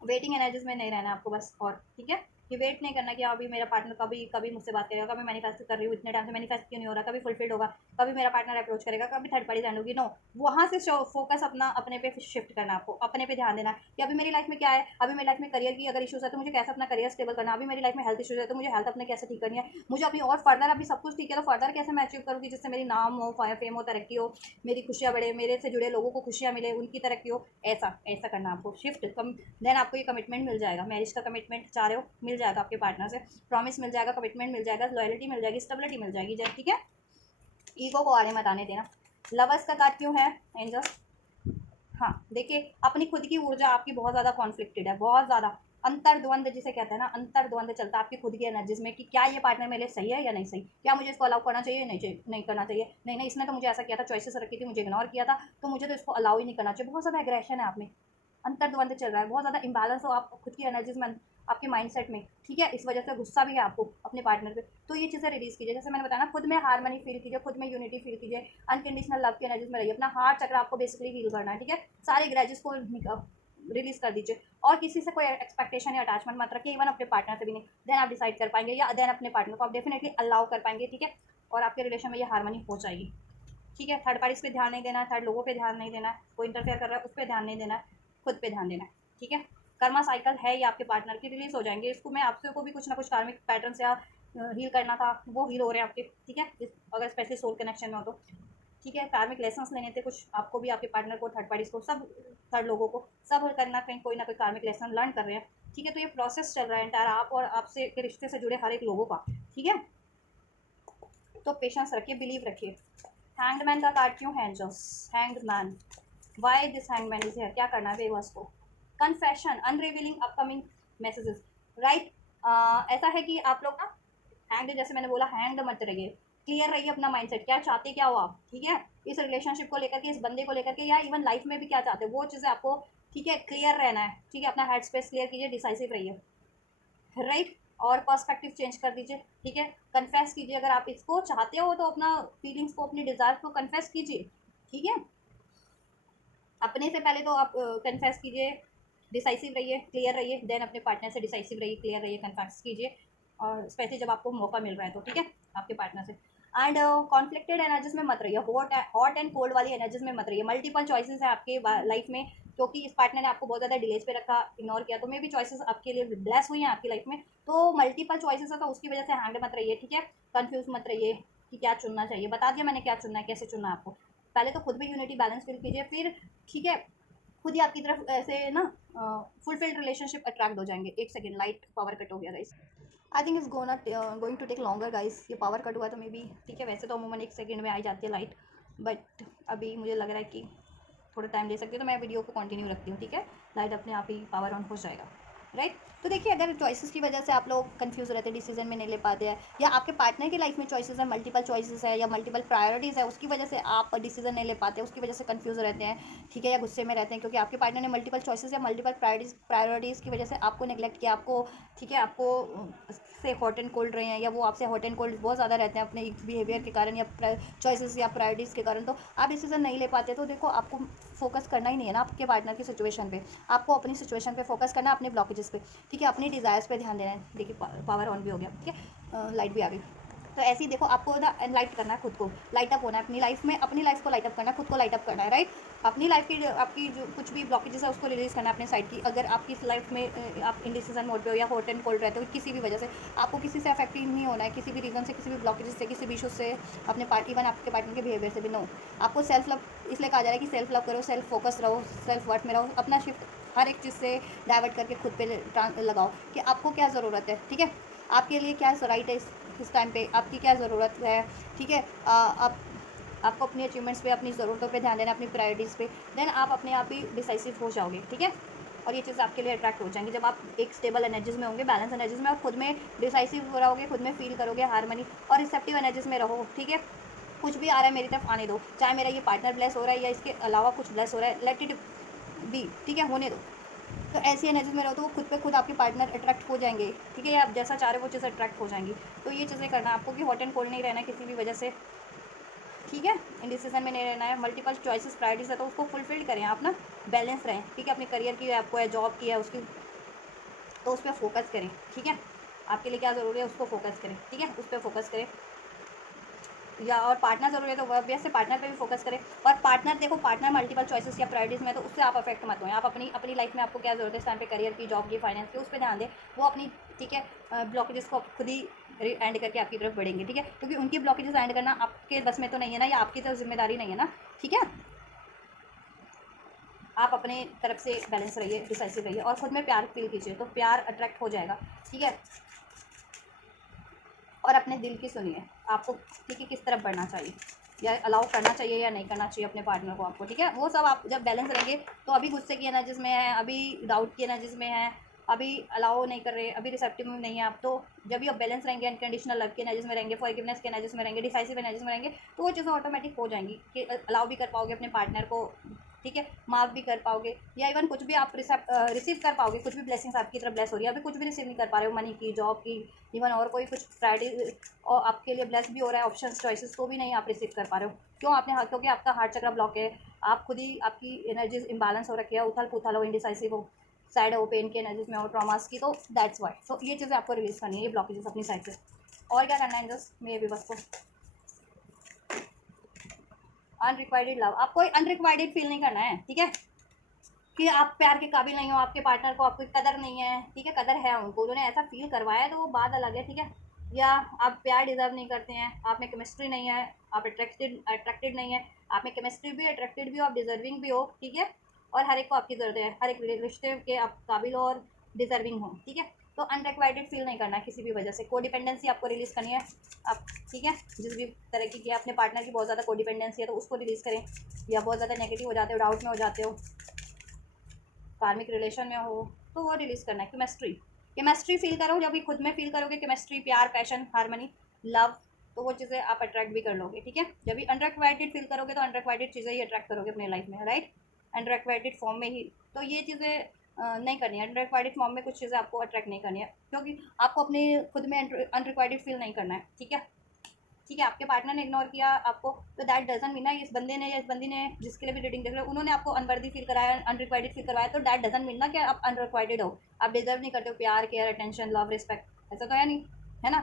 वेटिंग एनर्जीज में नहीं रहना आपको बस, और ठीक है, कि वेट नहीं करना कि अभी मेरा पार्टनर कभी कभी मुझसे बात करेगा, कभी मैनिफेस्ट कर रही हूँ इतने टाइम से, मैनिफेस्ट क्यों नहीं हो रहा, कभी फुलफिल्ड होगा, कभी मेरा पार्टनर अप्रोच करेगा, कभी थर्ड पार्टी एंड होगी, नो। वहाँ से फोकस अपना अपने पे शिफ्ट करना, आपको अपने पे ध्यान देना कि अभी मेरी लाइफ में क्या है, अभी मेरी लाइफ में करियर की अगर इशूज़ है तो मुझे कैसे अपना करियर स्टेबल करना, अभी मेरी लाइफ में हेल्थ इशूज़ है तो मुझे हेल्थ अपने कैसे ठीक करनी है, मुझे अपनी और फर्दर अभी सब कुछ ठीक है तो फर्दर कैसे मैं अचीव करूँगी जिससे मेरी नाम हो, फेम हो, तरक्की हो, मेरी खुशियाँ बढ़े, मेरे से जुड़े लोगों को खुशियाँ मिले, उनकी तरक्की हो, ऐसा ऐसा करना आपको शिफ्ट कम। देन आपको ये कमिटमेंट मिल जाएगा, मैरिज का कमिटमेंट चाह रहे हो, मिल जाएगा आपके पार्टनर से, प्रॉमिस मिल जाएगा, कमिटमेंट मिल जाएगा, लॉयल्टी मिल जाएगी, स्टेबिलिटी मिल जाएगी, जय, ठीक है। ईगो को आगे मत आने देना। लवर्स का कार्ड क्यों है एंजल? हाँ देखिए, अपनी खुद की ऊर्जा आपकी बहुत ज़्यादा कॉन्फ्लिक्टेड है, बहुत ज़्यादा अंतर्द्वंद जिसे कहते हैं ना, अंतर्द्वंद चलता है आपकी खुद की एनर्जीज में कि क्या ये पार्टनर मेरे लिए सही है या नहीं सही, क्या मुझे इसको अलाउ करना चाहिए, नहीं चाहिए, नहीं करना चाहिए, नहीं नहीं इसने तो मुझे ऐसा किया था, चॉइसेस रखी थी, मुझे इग्नोर किया था, तो मुझे तो इसको अलाउ ही नहीं करना चाहिए। बहुत ज़्यादा एग्रेशन है आप में, अंतर्द्वंद चल रहा है, बहुत ज़्यादा इम्बैलेंस हो आप खुद की एनर्जीज में, आपके माइंडसेट में, ठीक है। इस वजह से गुस्सा भी है आपको अपने पार्टनर पे, तो ये चीज़ें रिलीज़ कीजिए, जैसे मैंने बताया ना, खुद में हार्मनी फील कीजिए, खुद में यूनिटी फील कीजिए, अनकंडीशनल लव की एनर्जीज में रहिए, अपना हार्ट चक्र आपको बेसिकली हील करना है, ठीक है। सारे ग्रैजेस को रिलीज कर दीजिए और किसी से कोई एक्सपेक्टेशन या अटैचमेंट मत रखिए, इवन अपने पार्टनर से भी नहीं, देन आप डिसाइड कर पाएंगे, या देन अपने पार्टनर को आप डेफिनेटली अलाउ कर पाएंगे, ठीक है। और आपके रिलेशन में ये हार्मनी हो जाएगी, ठीक है। थर्ड पार्टीज पे ध्यान नहीं देना है, थर्ड लोगों पे ध्यान नहीं देना है, कोई इंटरफेयर कर रहा है उस पर ध्यान नहीं देना है, खुद पे ध्यान देना है, ठीक है। कर्मा साइकिल है ये आपके पार्टनर की, रिलीज हो जाएंगे, इसको मैं आपसे को भी कुछ ना कुछ कार्मिक पैटर्न या हील करना था वो हील हो रहे हैं आपके, ठीक है, अगर स्पेशली सोल कनेक्शन में हो तो, ठीक है। कार्मिक लेसन्स लेने थे कुछ आपको भी, आपके पार्टनर को, थर्ड पार्टीज को, सब थर्ड लोगों को, सब करना कहीं कोई ना कोई कार्मिक लेसन लर्न कर रहे हैं, ठीक है। तो ये प्रोसेस चल रहा है एंटायर आप और आपसे के रिश्ते से जुड़े हर एक लोगों का, ठीक है। तो पेशेंस रखिए, बिलीव रखिए। हैंग्ड मैन का कार्ड क्यों है angels? Hanged man, why this hanged man is here? क्या करना है बेवस को? Confession, unrevealing upcoming messages, right. ऐसा है कि आप लोग ना हैंग्ड, जैसे मैंने बोला, हैंग्ड मत रहिए, क्लियर रहिए अपना माइंडसेट, क्या चाहते क्या हो आप, ठीक है, इस रिलेशनशिप को लेकर के, इस बंदे को लेकर के, या इवन लाइफ में भी क्या चाहते हैं वो चीज़ें आपको, ठीक है, क्लियर रहना है, ठीक है। अपना हेड स्पेस क्लियर कीजिए, डिसाइसिव रहिए, राइट। और पर्सपेक्टिव चेंज कर दीजिए, ठीक है। कन्फेस कीजिए, अगर आप इसको चाहते हो तो अपना फीलिंग्स को, अपनी डिज़ायर को कन्फेस कीजिए, ठीक है। अपने से पहले तो आप कन्फेस कीजिए, डिसाइसिव रहिए, क्लियर रहिए, देन अपने पार्टनर से डिसाइसिव रहिए, क्लियर रहिए, कन्फेस कीजिए, और स्पेशली जब आपको मौका मिल रहा है तो, ठीक है, आपके पार्टनर से। एंड कॉन्फ्लिक्टेड एनर्जीज में मत रहिए, हॉट एंड कोल्ड वाली एनर्जीज में मत रहिए। मल्टीपल चॉइसेस है आपके लाइफ में, क्योंकि इस पार्टनर ने आपको बहुत ज़्यादा डिलेज पे रखा, इग्नोर किया, तो मे भी चॉइसेस आपके लिए ब्लेस हुई हैं आपकी लाइफ में, तो मल्टीपल चॉइसेस है, तो उसकी वजह से हैंग मत रहिए, ठीक है। कन्फ्यूज मत रहिए कि क्या चुनना चाहिए, बता दिया मैंने क्या चुनना है, कैसे चुनना है आपको। पहले तो खुद भी यूनिटी बैलेंस फील कीजिए, फिर, ठीक है, खुद ही आपकी तरफ ऐसे ना फुलफिल्ड रिलेशनशिप अट्रैक्ट हो जाएंगे। एक सेकंड, लाइट पावर कट हो गया guys, I think is going to take longer guys. ये पावर कट हुआ तो मे बी, ठीक है, वैसे तो अमूमन 1 सेकंड में आ ही जाती है लाइट, बट अभी मुझे लग रहा है कि थोड़ा टाइम ले सकती है, तो मैं वीडियो को कंटिन्यू रखती हूँ, ठीक है। लाइट अपने आप ही पावर ऑन हो जाएगा, राइट। तो देखिए, अगर चॉइसेस की वजह से आप लोग कंफ्यूज रहते हैं, डिसीजन में नहीं ले पाते हैं, या आपके पार्टनर की लाइफ में चॉइसेस है, मल्टीपल चॉइसेस है, या मल्टीपल प्रायोरिटीज़ है, उसकी वजह से आप डिसीजन नहीं ले पाते, उसकी वजह से कंफ्यूज रहते हैं, ठीक है, या गुस्से में रहते हैं, क्योंकि आपके पार्टनर ने मल्टीपल चॉइसेस या मल्टीपल प्रायोरिटीज़ की वजह से आपको नेग्लेक्ट किया, आपको, ठीक है, आपको से हॉट एंड कोल्ड रहे हैं, या वो आपसे हॉट एंड कोल्ड बहुत ज़्यादा रहते हैं अपने बिहेवियर के कारण, या चॉइसेस या प्रायोरिटीज़ के कारण, तो आप डिसीजन नहीं ले पाते। तो देखो, आपको फोकस करना ही नहीं है ना आपके पार्टनर की सिचुएशन पे, आपको अपनी सिचुएशन पे फोकस करना है, अपने ब्लॉकेजेस पे, ठीक है, अपनी डिज़ायर्स पे ध्यान देना है। देखिए, पावर ऑन भी हो गया, ठीक है, लाइट भी आ गई। तो ऐसे ही देखो, आपको ना एनलाइट करना है खुद को, लाइट अप होना है अपनी लाइफ में, अपनी लाइफ को लाइट अप करना है, खुद को लाइट अप करना है, राइट। अपनी लाइफ की आपकी जो कुछ भी ब्लॉकेजेस है उसको रिलीज़ करना है अपने साइड की। अगर आपकी लाइफ में आप इंडिसीजन मोड पे हो, या हॉट एंड कोल्ड रहते हो किसी भी वजह से, आपको किसी से अफेक्टेड नहीं होना है, किसी भी रीज़न से, किसी भी ब्लॉकेजेस से, किसी भी इशू से, अपने इवन आपके पार्टनर के बिहेवियर से भी। नो, आपको सेल्फ लव इसलिए कहा जा रहा है कि सेल्फ लव करो, सेल्फ फोकस रहो, सेल्फ वर्थ में रहो, अपना शिफ्ट हर एक चीज़ से डाइवर्ट करके खुद पे लगाओ कि आपको क्या ज़रूरत है, ठीक है, आपके लिए क्या राइट है इस टाइम पे, आपकी क्या ज़रूरत है, ठीक है। आपको अपनी अचीवमेंट्स पे, अपनी ज़रूरतों पे ध्यान देना, अपनी प्रायोरिटीज़ पे, देन आप अपने आप ही डिसाइसिव हो जाओगे, ठीक है। और ये चीज़ आपके लिए अट्रैक्ट हो जाएंगी जब आप एक स्टेबल एनर्जीज में होंगे, बैलेंस एनर्जीज में, और खुद में डिसाइसिव रहोगे, खुद में फील करोगे हारमनी, और रिसेप्टिव एनर्जीज में रहो, ठीक है। कुछ भी आ रहा है मेरी तरफ आने दो, चाहे मेरा ये पार्टनर ब्लेस हो रहा है या इसके अलावा कुछ ब्लेस हो रहा है, लेट इट बी, ठीक है, होने दो। तो ऐसी एनर्जी में रहो तो वो खुद पे खुद आपके पार्टनर अट्रैक्ट हो जाएंगे, ठीक है, या आप जैसा चाह रहे हो वो चीज़ें अट्रैक्ट हो जाएंगी। तो ये चीज़ें करना है आपको कि हॉट एंड कोल्ड नहीं रहना है किसी भी वजह से, ठीक है, इंडिसीजन में नहीं रहना है। मल्टीपल चॉइसेस प्रायोरिटीज है तो उसको फुलफिल करें आप ना, बैलेंस रहें, ठीक है। अपने करियर की आपको है, जॉब की है, उसकी, तो उस पर फोकस करें, ठीक है। आपके लिए क्या ज़रूरी है उसको फोकस करें, ठीक है, उस पर फोकस करें। या और पार्टनर जरूरी है तो ऑब्वियस से पार्टनर पे भी फोकस करें। और पार्टनर, देखो, पार्टनर मल्टीपल चॉइसेस या प्रायोरिटीज़ में, तो उससे आप अफेक्ट मत हो। आप अपनी अपनी लाइफ में आपको क्या ज़रूरत है इस टाइम पे, करियर की, जॉब की, फाइनेंस की, उस पर ध्यान दें। वो अपनी, ठीक है, ब्लॉकेजेस को खुद ही एंड करके आपकी तरफ बढ़ेंगे, ठीक है, क्योंकि उनकी ब्लॉकेजेस एंड करना आपके बस में तो नहीं है ना, या आपकी तरफ जिम्मेदारी नहीं है ना, ठीक है। आप अपने तरफ से बैलेंस रहिए, डिसाइसिव रहिए, और खुद में प्यार फील कीजिए, तो प्यार अट्रैक्ट हो जाएगा, ठीक है। और अपने दिल की सुनिए, आपको, ठीक है, किस तरफ बढ़ना चाहिए, या अलाउ करना चाहिए या नहीं करना चाहिए अपने पार्टनर को आपको, ठीक है। वो सब आप जब बैलेंस रहेंगे तो अभी गुस्से की एनर्जीज में है, अभी डाउट की एनर्जीज में है, अभी अलाउ नहीं कर रहे, अभी रिसेप्टिव में नहीं है आप, तो जब भी आप बैलेंस रहेंगे, अनकंडीशनल लव की एनर्जीज में रहेंगे, फॉरगिवनेस की एनर्जीज में रहेंगे, डिसाइसिव एनर्जीज में रहेंगे, तो वो चीज़ें ऑटोमेटिक हो जाएंगी कि अलाउ भी कर पाओगे अपने पार्टनर को, ठीक है, माफ़ भी कर पाओगे, या इवन कुछ भी आप रिसीव कर पाओगे, कुछ भी ब्लेसिंग्स आपकी तरफ ब्लेस हो रही है, अभी कुछ भी रिसीव नहीं कर पा रहे हो, मनी की, जॉब की, इवन और कोई कुछ प्रायोरिटी और आपके लिए ब्लेस भी हो रहा है, ऑप्शंस चॉइसेस को भी नहीं आप रिसीव कर पा रहे हो। क्यों? आपने, क्योंकि आपका हार्ट चक्र ब्लॉक है, आप खुद ही, आपकी एनर्जीज इम्बैलेंस हो रखी है, उथल पुथल हो, इंडिसाइसिव हो, सैड हो, पेन की एनर्जीज में हो, ट्रॉमास की, तो दैट्स वाई। तो ये चीज़ें आपको रिलीज़ करनी है, ये ब्लॉकेजेस अपनी साइड से। और क्या करना है जस्ट मेरे भी बस को, अनरिक्वाइटेड लव, आपको अनरिक्वाइटेड फील नहीं करना है, ठीक है, कि आप प्यार के काबिल नहीं हो, आपके पार्टनर को आपकी कदर नहीं है, ठीक है, कदर है उनको, उन्होंने ऐसा फील करवाया है तो वो बात अलग है, ठीक है। या आप प्यार डिज़र्व नहीं करते हैं, आप में केमिस्ट्री नहीं है, आप अट्रैक्टेड नहीं है, आप में केमिस्ट्री भी, अट्रैक्टेड भी हो, आप डिज़र्विंग भी हो, ठीक है, और हर एक को आपकी ज़रूरत है, हर एक रिश्ते के आप काबिल हो और डिज़र्विंग हो, ठीक है। तो अनरिक्वाइटेड फील नहीं करना है किसी भी वजह से, कोडिपेंडेंसी आपको रिलीज़ करनी है आप, ठीक है। जिस भी तरह की अपने पार्टनर की बहुत ज़्यादा कोडिपेंडेंसी है तो उसको रिलीज़ करें, या बहुत ज़्यादा नेगेटिव हो जाते हो, डाउट में हो जाते हो, कार्मिक रिलेशन में हो, तो वो रिलीज़ करना है। केमिस्ट्री, केमिस्ट्री फील करो, जब भी खुद में फील करोगे केमिस्ट्री, प्यार, पैशन, हारमनी, लव, तो वो चीज़ें आप अट्रैक्ट भी कर लोगे, ठीक है। जब भी अनरिक्वाइटेड फील करोगे तो अनरिक्वाइटेड चीज़ें ही अट्रैक्ट करोगे अपने लाइफ में, राइट, अनरिक्वाइटेड फॉर्म में ही। तो ये चीज़ें नहीं करनी है, अनरिक्वाइटेड फॉर्म में कुछ चीज़ें आपको अट्रैक्ट नहीं करनी है, क्योंकि आपको अपने खुद में अनरिक्वाइटेड फील नहीं करना है, ठीक है। ठीक है, आपके पार्टनर ने इग्नोर किया आपको, तो दैट डजंट मीन ना, इस बंदे ने या इस बंदी ने जिसके लिए भी रीडिंग देख रहे हो उन्होंने आपको अनवर्दी फील कराया, अनरिक्वाइटेड फील करवाया, तो दैट डजंट मीन ना कि आप अनरिक्वाइटेड हो, आप डिजर्व नहीं करते हो प्यार, केयर, अटेंशन, लव, रिस्पेक्ट, ऐसा तो है नहीं, है ना।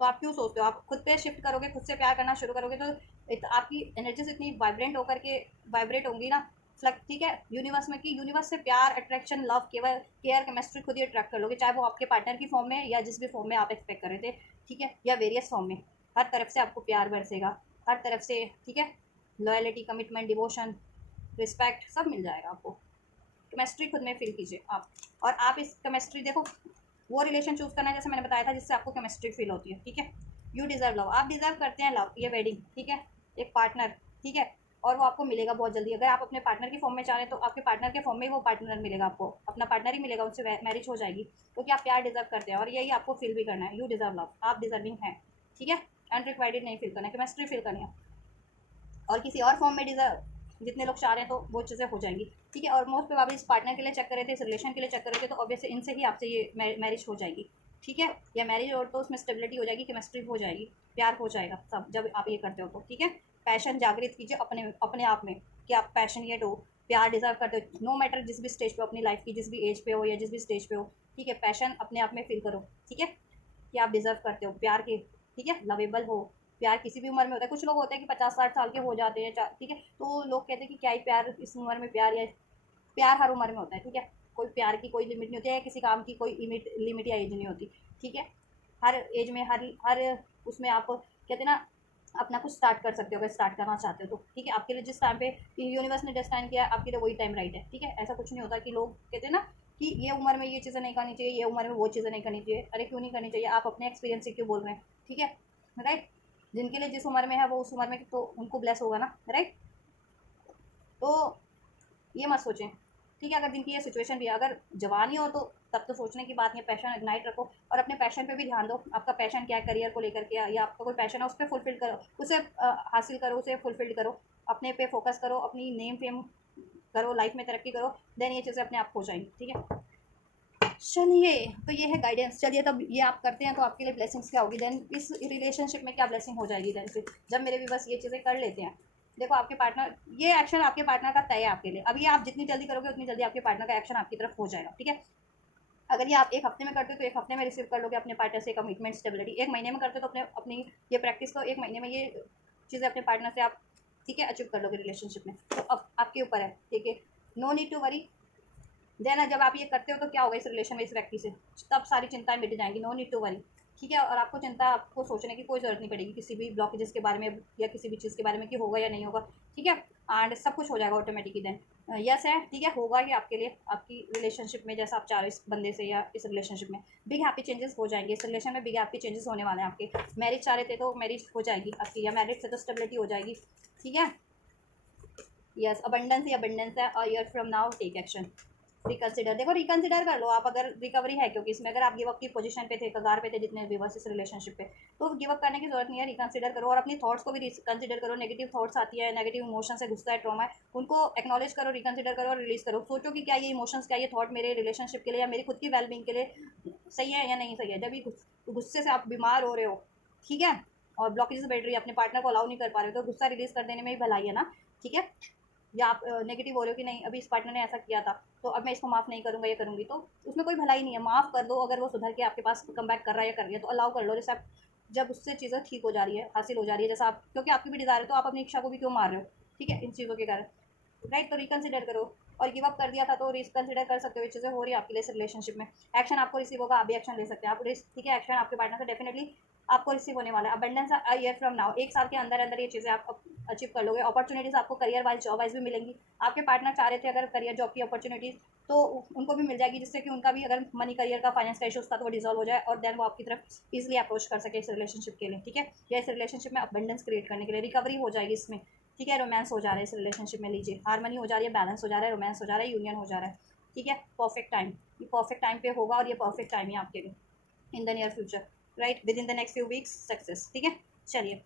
तो आप क्यों सोचते हो, आप खुद पे शिफ्ट करोगे, खुद से प्यार करना शुरू करोगे, तो आपकी एनर्जीज इतनी वाइब्रेंट होकर के वाइब्रेट होंगी ना, फ्लक, ठीक है, यूनिवर्स में, कि यूनिवर्स से प्यार, अट्रैक्शन, लव, केवल केयर, केमिस्ट्री खुद ही अट्रैक्ट कर लोगे, चाहे वो आपके पार्टनर की फॉर्म में या जिस भी फॉर्म में आप एक्सपेक्ट कर रहे थे, ठीक है, या वेरियस फॉर्म में, हर तरफ से आपको प्यार बरसेगा, हर तरफ से, ठीक है, लॉयलिटी, कमिटमेंट, डिवोशन, रिस्पेक्ट, सब मिल जाएगा आपको। केमिस्ट्री खुद में फील कीजिए आप, और आप इस केमिस्ट्री देखो, वो रिलेशन चूज करना है जैसे मैंने बताया था जिससे आपको केमिस्ट्री फील होती है, ठीक है। यू डिजर्व लव, आप डिजर्व करते हैं लव, ये वेडिंग, ठीक है, एक पार्टनर, ठीक है, और वो आपको मिलेगा बहुत जल्दी। अगर आप अपने पार्टनर की फॉर्म में चाह रहे हैं तो आपके पार्टनर के फॉर्म में ही वो पार्टनर मिलेगा, आपको अपना पार्टनर ही मिलेगा, उनसे मैरिज हो जाएगी, क्योंकि आप प्यार डिजर्व करते हैं, और यही आपको फील भी करना है, यू डिजर्व लव, आप डिजर्विंग हैं, ठीक है। अनरिक्वाइटेड नहीं फील करना है, केमिस्ट्री फील करनी है, और किसी और फॉर्म में डिजर्व जितने लोग चाह रहे हैं तो वो चीज़ें हो जाएंगी, ठीक है। और मोस्ट प्रोबेबली इस पार्टनर के लिए चेक कर रहे थे, इस रिलेशन के लिए चेक कर रहे थे, तो ऑब्वियसली इनसे ही आपसे ये मैरिज हो जाएगी, ठीक है, या मैरिज और तो उसमें स्टेबिलिटी हो जाएगी, केमिस्ट्री हो जाएगी, प्यार हो जाएगा सब, जब आप ये करते हो तो, ठीक है। पैशन जागृत कीजिए अपने अपने आप में, कि आप पैशनेट हो, प्यार डिजर्व करते हो, नो मैटर जिस भी स्टेज पे, अपनी लाइफ की जिस भी एज पे हो या जिस भी स्टेज पे हो, ठीक है, पैशन अपने आप में फील करो, ठीक है, कि आप डिजर्व करते हो प्यार के, ठीक है, लवेबल हो। प्यार किसी भी उम्र में होता है, कुछ लोग होते हैं कि 50-60 साल के हो जाते हैं, ठीक है, तो लोग कहते हैं कि क्या ही प्यार इस उम्र में, प्यार या प्यार हर उम्र में होता है, ठीक है, कोई प्यार की कोई लिमिट नहीं होती है, किसी काम की कोई लिमिट या एज नहीं होती, ठीक है। हर एज में, हर हर उसमें आप कहते हैं ना, अपना कुछ स्टार्ट कर सकते हो, अगर स्टार्ट करना चाहते हो तो, ठीक है। आपके लिए जिस टाइम पे यूनिवर्स ने डिस्टाइन किया है आपके लिए वही टाइम राइट है, ठीक है। ऐसा कुछ नहीं होता कि लोग कहते हैं ना कि ये उम्र में ये चीज़ें नहीं करनी चाहिए, ये उम्र में वो चीज़ें नहीं करनी चाहिए, अरे क्यों नहीं करनी चाहिए, आप अपने एक्सपीरियंस से क्यों बोल रहे हैं, ठीक है, राइट। जिनके लिए जिस उम्र में है वो उस उम्र में तो उनको ब्लेस होगा ना, राइट। तो ये मत सोचें, ठीक है। अगर जिनकी ये सिचुएशन भी है, अगर जवानी हो तो तब तो सोचने की बात नहीं, पैशन इग्नाइट रखो, और अपने पैशन पे भी ध्यान दो, आपका पैशन क्या है करियर को लेकर के, या आपका कोई पैशन है उस पर फुलफिल करो, उसे हासिल करो, उसे फुलफिल करो, अपने पे फोकस करो, अपनी नेम फेम करो, लाइफ में तरक्की करो, देन ये चीज़ें अपने आप हो जाएंगी, ठीक है। चलिए, तो ये है गाइडेंस, चलिए तब ये आप करते हैं तो आपके लिए ब्लेसिंग्स क्या होगी, देन इस रिलेशनशिप में क्या ब्लेसिंग हो जाएगी, देन फिर जब मेरे भी बस ये चीज़ें कर लेते हैं। देखो आपके पार्टनर, ये एक्शन आपके पार्टनर का तय है आपके लिए, अब ये आप जितनी जल्दी करोगे उतनी जल्दी आपके पार्टनर का एक्शन आपकी तरफ हो जाएगा, ठीक है। अगर ये आप एक हफ्ते में करते हो तो एक हफ्ते में रिसीव कर लोगे अपने पार्टनर से कमिटमेंट, स्टेबिलिटी। एक महीने में करते हो तो अपने अपनी ये प्रैक्टिस को एक महीने में ये चीज़ें अपने पार्टनर से आप, ठीक है, अचीव कर लोगे रिलेशनशिप में। तो अब आपके ऊपर है, ठीक है, no need to worry. Then जब आप ये करते हो तो क्या होगा इस रिलेशन में, इस व्यक्ति से, तब सारी चिंताएं मिट जाएंगी, नो नीड टू वरी, ठीक है। और आपको चिंता, आपको सोचने की कोई ज़रूरत नहीं पड़ेगी किसी भी ब्लॉकेजेस के बारे में या किसी भी चीज़ के बारे में कि होगा या नहीं होगा, ठीक है। एंड सब कुछ हो जाएगा ऑटोमेटिकली देन, यस है, ठीक है, होगा ये आपके लिए, आपकी रिलेशनशिप में जैसा आप चाह रहे हो इस बंदे से या इस रिलेशनशिप में बिग हैप्पी चेंजेस हो जाएंगे, इस रिलेशन में बिग हैप्पी चेंजेस होने वाले हैं आपके। मैरिज चाह रहे थे तो मैरिज हो जाएगी आपकी, या मैरिज से तो स्टेबिलिटी हो जाएगी, ठीक है। यस, अबंडेंस ही अबंडेंस है, और year from now take action, reconsider, देखो रिकंसिडर कर लो आप, अगर रिकवरी है, क्योंकि इसमें अगर आप गिव अप की पोजीशन पे थे, कगार पे थे जितने भी बस इस रिलेशनशिप पे, तो गिव अप करने की जरूरत नहीं है, रिकंसिडर करो, और अपनी थॉट्स को भी कंसिडर करो, नेगेटिव थॉट्स आती है, नेगेटिव इमोशन है, गुस्सा है, ट्रॉमा है, उनको एक्नॉलेज करो, रिकंसिडर करो और रिलीज करो। सोचो कि क्या ये इमोशंस, क्या ये थॉट मेरे रिलेशनशिप के लिए या मेरी खुद की वेलबींग के लिए सही है या नहीं सही है। जब ये गुस्से से आप बीमार हो रहे हो, ठीक है, और ब्लॉकेजेस बैठ रही है, अपने पार्टनर को अलाउ नहीं कर पा रहे हो, तो गुस्सा रिलीज कर देने में ही भलाई है ना, ठीक है। या आप नेगेटिव हो रहे हो कि नहीं अभी इस पार्टनर ने ऐसा किया था तो अब मैं इसको माफ़ नहीं करूँगा, ये करूँगी, तो उसमें कोई भलाई नहीं है, माफ़ कर दो। अगर वो सुधर के आपके पास कम बैक कर रहा है या कर रही है तो अलाउ कर लो, जैसे आप जब उससे चीज़ें ठीक हो जा रही है, हासिल हो जा रही है, जैसा आप, क्योंकि आपकी भी डिज़ायर है तो आप अपनी इच्छा को भी क्यों मार रहे हो, ठीक है, इन चीज़ों के कारण, राइट। तो रिकन्सिडर करो, और गिव अप कर दिया था तो रिकंसिडर कर सकते हो। ये चीज़ें हो रही है आपके लिए इस रिलेशनशिप में। एक्शन आपको रिसीव होगा, आप भी एक्शन ले सकते हैं। आप ठीक है, एक्शन आपके पार्टनर से डेफिनेटली आपको रिसीव होने वाला है। Abundance a year from now, 1 साल के अंदर अंदर ये चीज़ें आप अचीव कर लोगे। अपॉर्चुनिटीज़ आपको करियर वाइज, जॉब वाइज भी मिलेंगी। आपके पार्टनर चाह रहे थे अगर करियर जॉब की अपॉर्चुनिटीज़, तो उनको भी मिल जाएगी, जिससे कि उनका भी अगर मनी करियर का फाइनेंस का इशूज़ था तो वो डिसॉल्व हो जाए और देन वो आपकी तरफ ईजिली अप्रोच कर सके इस रिलेशनशिप के लिए। ठीक है, या इस रिलेशनशिप में अबंडेंस क्रिएट करने के लिए रिकवरी हो जाएगी इसमें। ठीक है, रोमांस हो जा रहा है इस रिलेशनशिप में, लीजिए हार्मनी हो जा रही है, बैलेंस हो जा रहा है, रोमांस हो जा रहा है, यूनियन हो जा रहा है। ठीक है, परफेक्ट टाइम, ये परफेक्ट टाइम पे होगा और ये परफेक्ट टाइम है आपके लिए in the near future, right, with in the next few weeks success. ठीक है, चलिए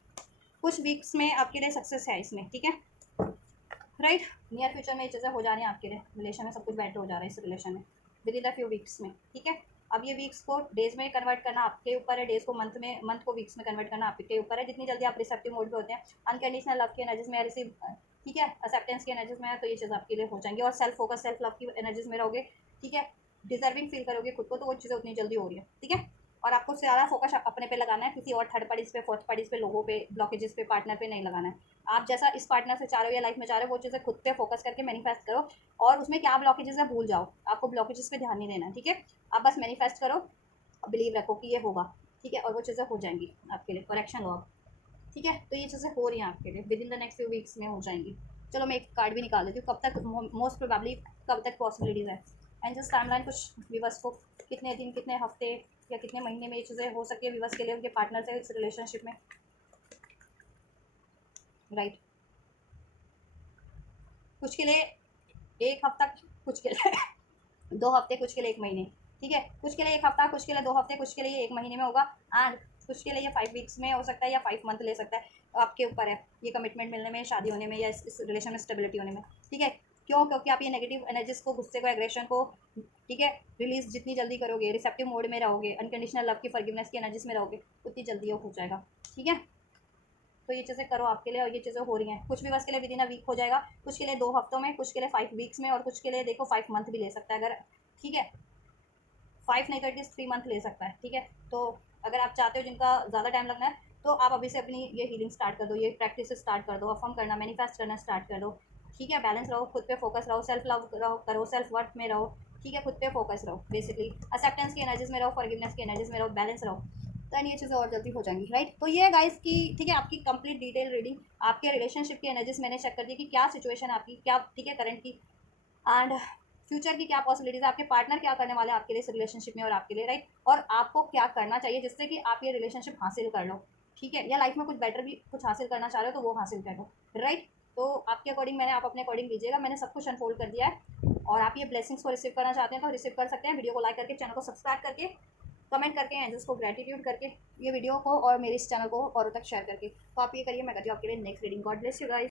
कुछ वीक्स में आपके लिए सक्सेस है इसमें। ठीक है, राइट, नियर फ्यूचर में ये चीज़ें हो जा रही हैं आपके लिए, रिलेशन में सब कुछ बेटर हो जा रहा है इस रिलेशन में with in the few weeks में। ठीक है, अब ये वीक्स को डेज में कन्वर्ट करना आपके ऊपर है, डेज को मंथ में, मंथ को वीक्स में कन्वर्ट करना आपके ऊपर है। जितनी जल्दी आप रिसेप्टिव मोड पे होते हैं, अनकंडीशनल लव की एनर्जीज में रिसीव, ठीक है, एक्सेप्टेंस की एनर्जीज में है, तो ये चीज़ आपके लिए हो जाएंगी। और सेल्फ फोकस, सेल्फ लव की एनर्जीज में रहोगे। ठीक है, डिजर्विंग फील करोगे खुद को, तो वो चीज़ें उतनी जल्दी हो रही है। ठीक है, और आपको ज़्यादा फोकस अपने पे लगाना है, किसी और थर्ड पार्टीज पे, फोर्थ पार्टीज पे, लोगों पे, ब्लॉकेजेस पे, पार्टनर पे नहीं लगाना है। आप जैसा इस पार्टनर से चाह रहे हो या लाइफ में चाह रहे हो, वो चीज़ें खुद पे फोकस करके मैनिफेस्ट करो। और उसमें क्या ब्लॉकेजेस है भूल जाओ, आपको ब्लॉकेजेस पे ध्यान नहीं देना है। ठीक है, आप बस मैनिफेस्ट करो, बिलीव रखो कि ये होगा। ठीक है, और वो चीज़ें हो जाएंगी आपके लिए, और एक्शन लो आप। ठीक है, तो ये चीज़ें हो रही हैं आपके लिए, with in the next few weeks में हो जाएंगी। चलो मैं एक कार्ड भी निकाल देती हूँ, कब तक मोस्ट प्रोबेबली कब तक पॉसिबिलिटीज़ है। एंड जस्ट टाइमलाइन कुछ व्यूअर्स को कितने दिन, कितने हफ्ते या कितने महीने में ये चीज़ें हो सकती है व्यूअर्स के लिए, उनके पार्टनर से इस रिलेशनशिप में, राइट। कुछ के लिए 1 हफ्ता, कुछ के लिए 2 हफ्ते, कुछ के लिए 1 महीने। ठीक है, कुछ के लिए 1 हफ्ता, कुछ के लिए 2 हफ्ते, कुछ के लिए 1 महीने में होगा। एंड कुछ के लिए ये 5 वीक्स में हो सकता है या 5 मंथ ले सकता है। आपके ऊपर है ये कमिटमेंट मिलने में, शादी होने में, या इस रिलेशन में स्टेबिलिटी होने में। ठीक है, क्यों? क्योंकि आप ये नेगेटिव एनर्जीज को, गुस्से को, एग्रेशन को, ठीक है, रिलीज जितनी जल्दी करोगे, रिसेप्टिव मोड में रहोगे, अनकंडीशनल लव की, फॉरगिवनेस की एनर्जीज में रहोगे, उतनी जल्दी ये हो जाएगा। ठीक है, तो ये चीज़ें करो आपके लिए, और ये चीज़ें हो रही हैं। कुछ भी बस के लिए विद इन अ वीक हो जाएगा, कुछ के लिए 2 हफ्तों में, कुछ के लिए 5 वीक्स में, और कुछ के लिए देखो 5 मंथ भी ले सकता है अगर, ठीक है, 5 नहीं तो एटलीस्ट 3 मंथ ले सकता है। ठीक है, तो अगर आप चाहते हो जिनका ज़्यादा टाइम लगना है, तो आप अभी से अपनी ये हीलिंग स्टार्ट कर दो, ये प्रैक्टिस स्टार्ट कर दो, अफर्म करना, मैनिफेस्ट करना स्टार्ट कर दो। ठीक है, बैलेंस रहो, खुद पे फोकस रहो, सेल्फ लव रहो करो, सेल्फ वर्थ में रहो। ठीक है, खुद पे फोकस रहो, बेसिकली एक्सेप्टेंस की एनर्जीज में रहो, फॉरगिवनेस की एनर्जीज में रहो, बैलेंस रहो, देन ये चीज़ें और जल्दी हो जाएंगी, राइट। तो ये गाइस की, ठीक है, आपकी कंप्लीट डिटेल रीडिंग, आपके रिलेशनशिप की एनर्जीज मैंने चेक कर दी कि क्या सिचुएशन है आपकी, क्या, ठीक है, करंट की, एंड फ्यूचर की क्या पॉसिबिलिटीज है, आपके पार्टनर क्या करने वाले हैं आपके लिए इस रिलेशनशिप में और आपके लिए, राइट, और आपको क्या करना चाहिए जिससे कि आप ये रिलेशनशिप हासिल कर लो। ठीक है, या लाइफ में कुछ बेटर भी कुछ हासिल करना चाह रहे हो तो वो हासिल कर लो, राइट। तो आपके अकॉर्डिंग मैंने, आप अपने अकॉर्डिंग लीजिएगा, मैंने सब कुछ अनफोल्ड कर दिया है। और आप ये ब्लेसिंग्स को रिसीव करना चाहते हैं तो रिसीव कर सकते हैं, वीडियो को लाइक करके, चैनल को सब्सक्राइब करके, कमेंट करके, एंजल्स को ग्रेटिट्यूड करके, ये वीडियो को और मेरे इस चैनल को औरों तक शेयर करके। तो आप ये करिए, मैं करती हूँ आपके लिए next reading. God bless you guys.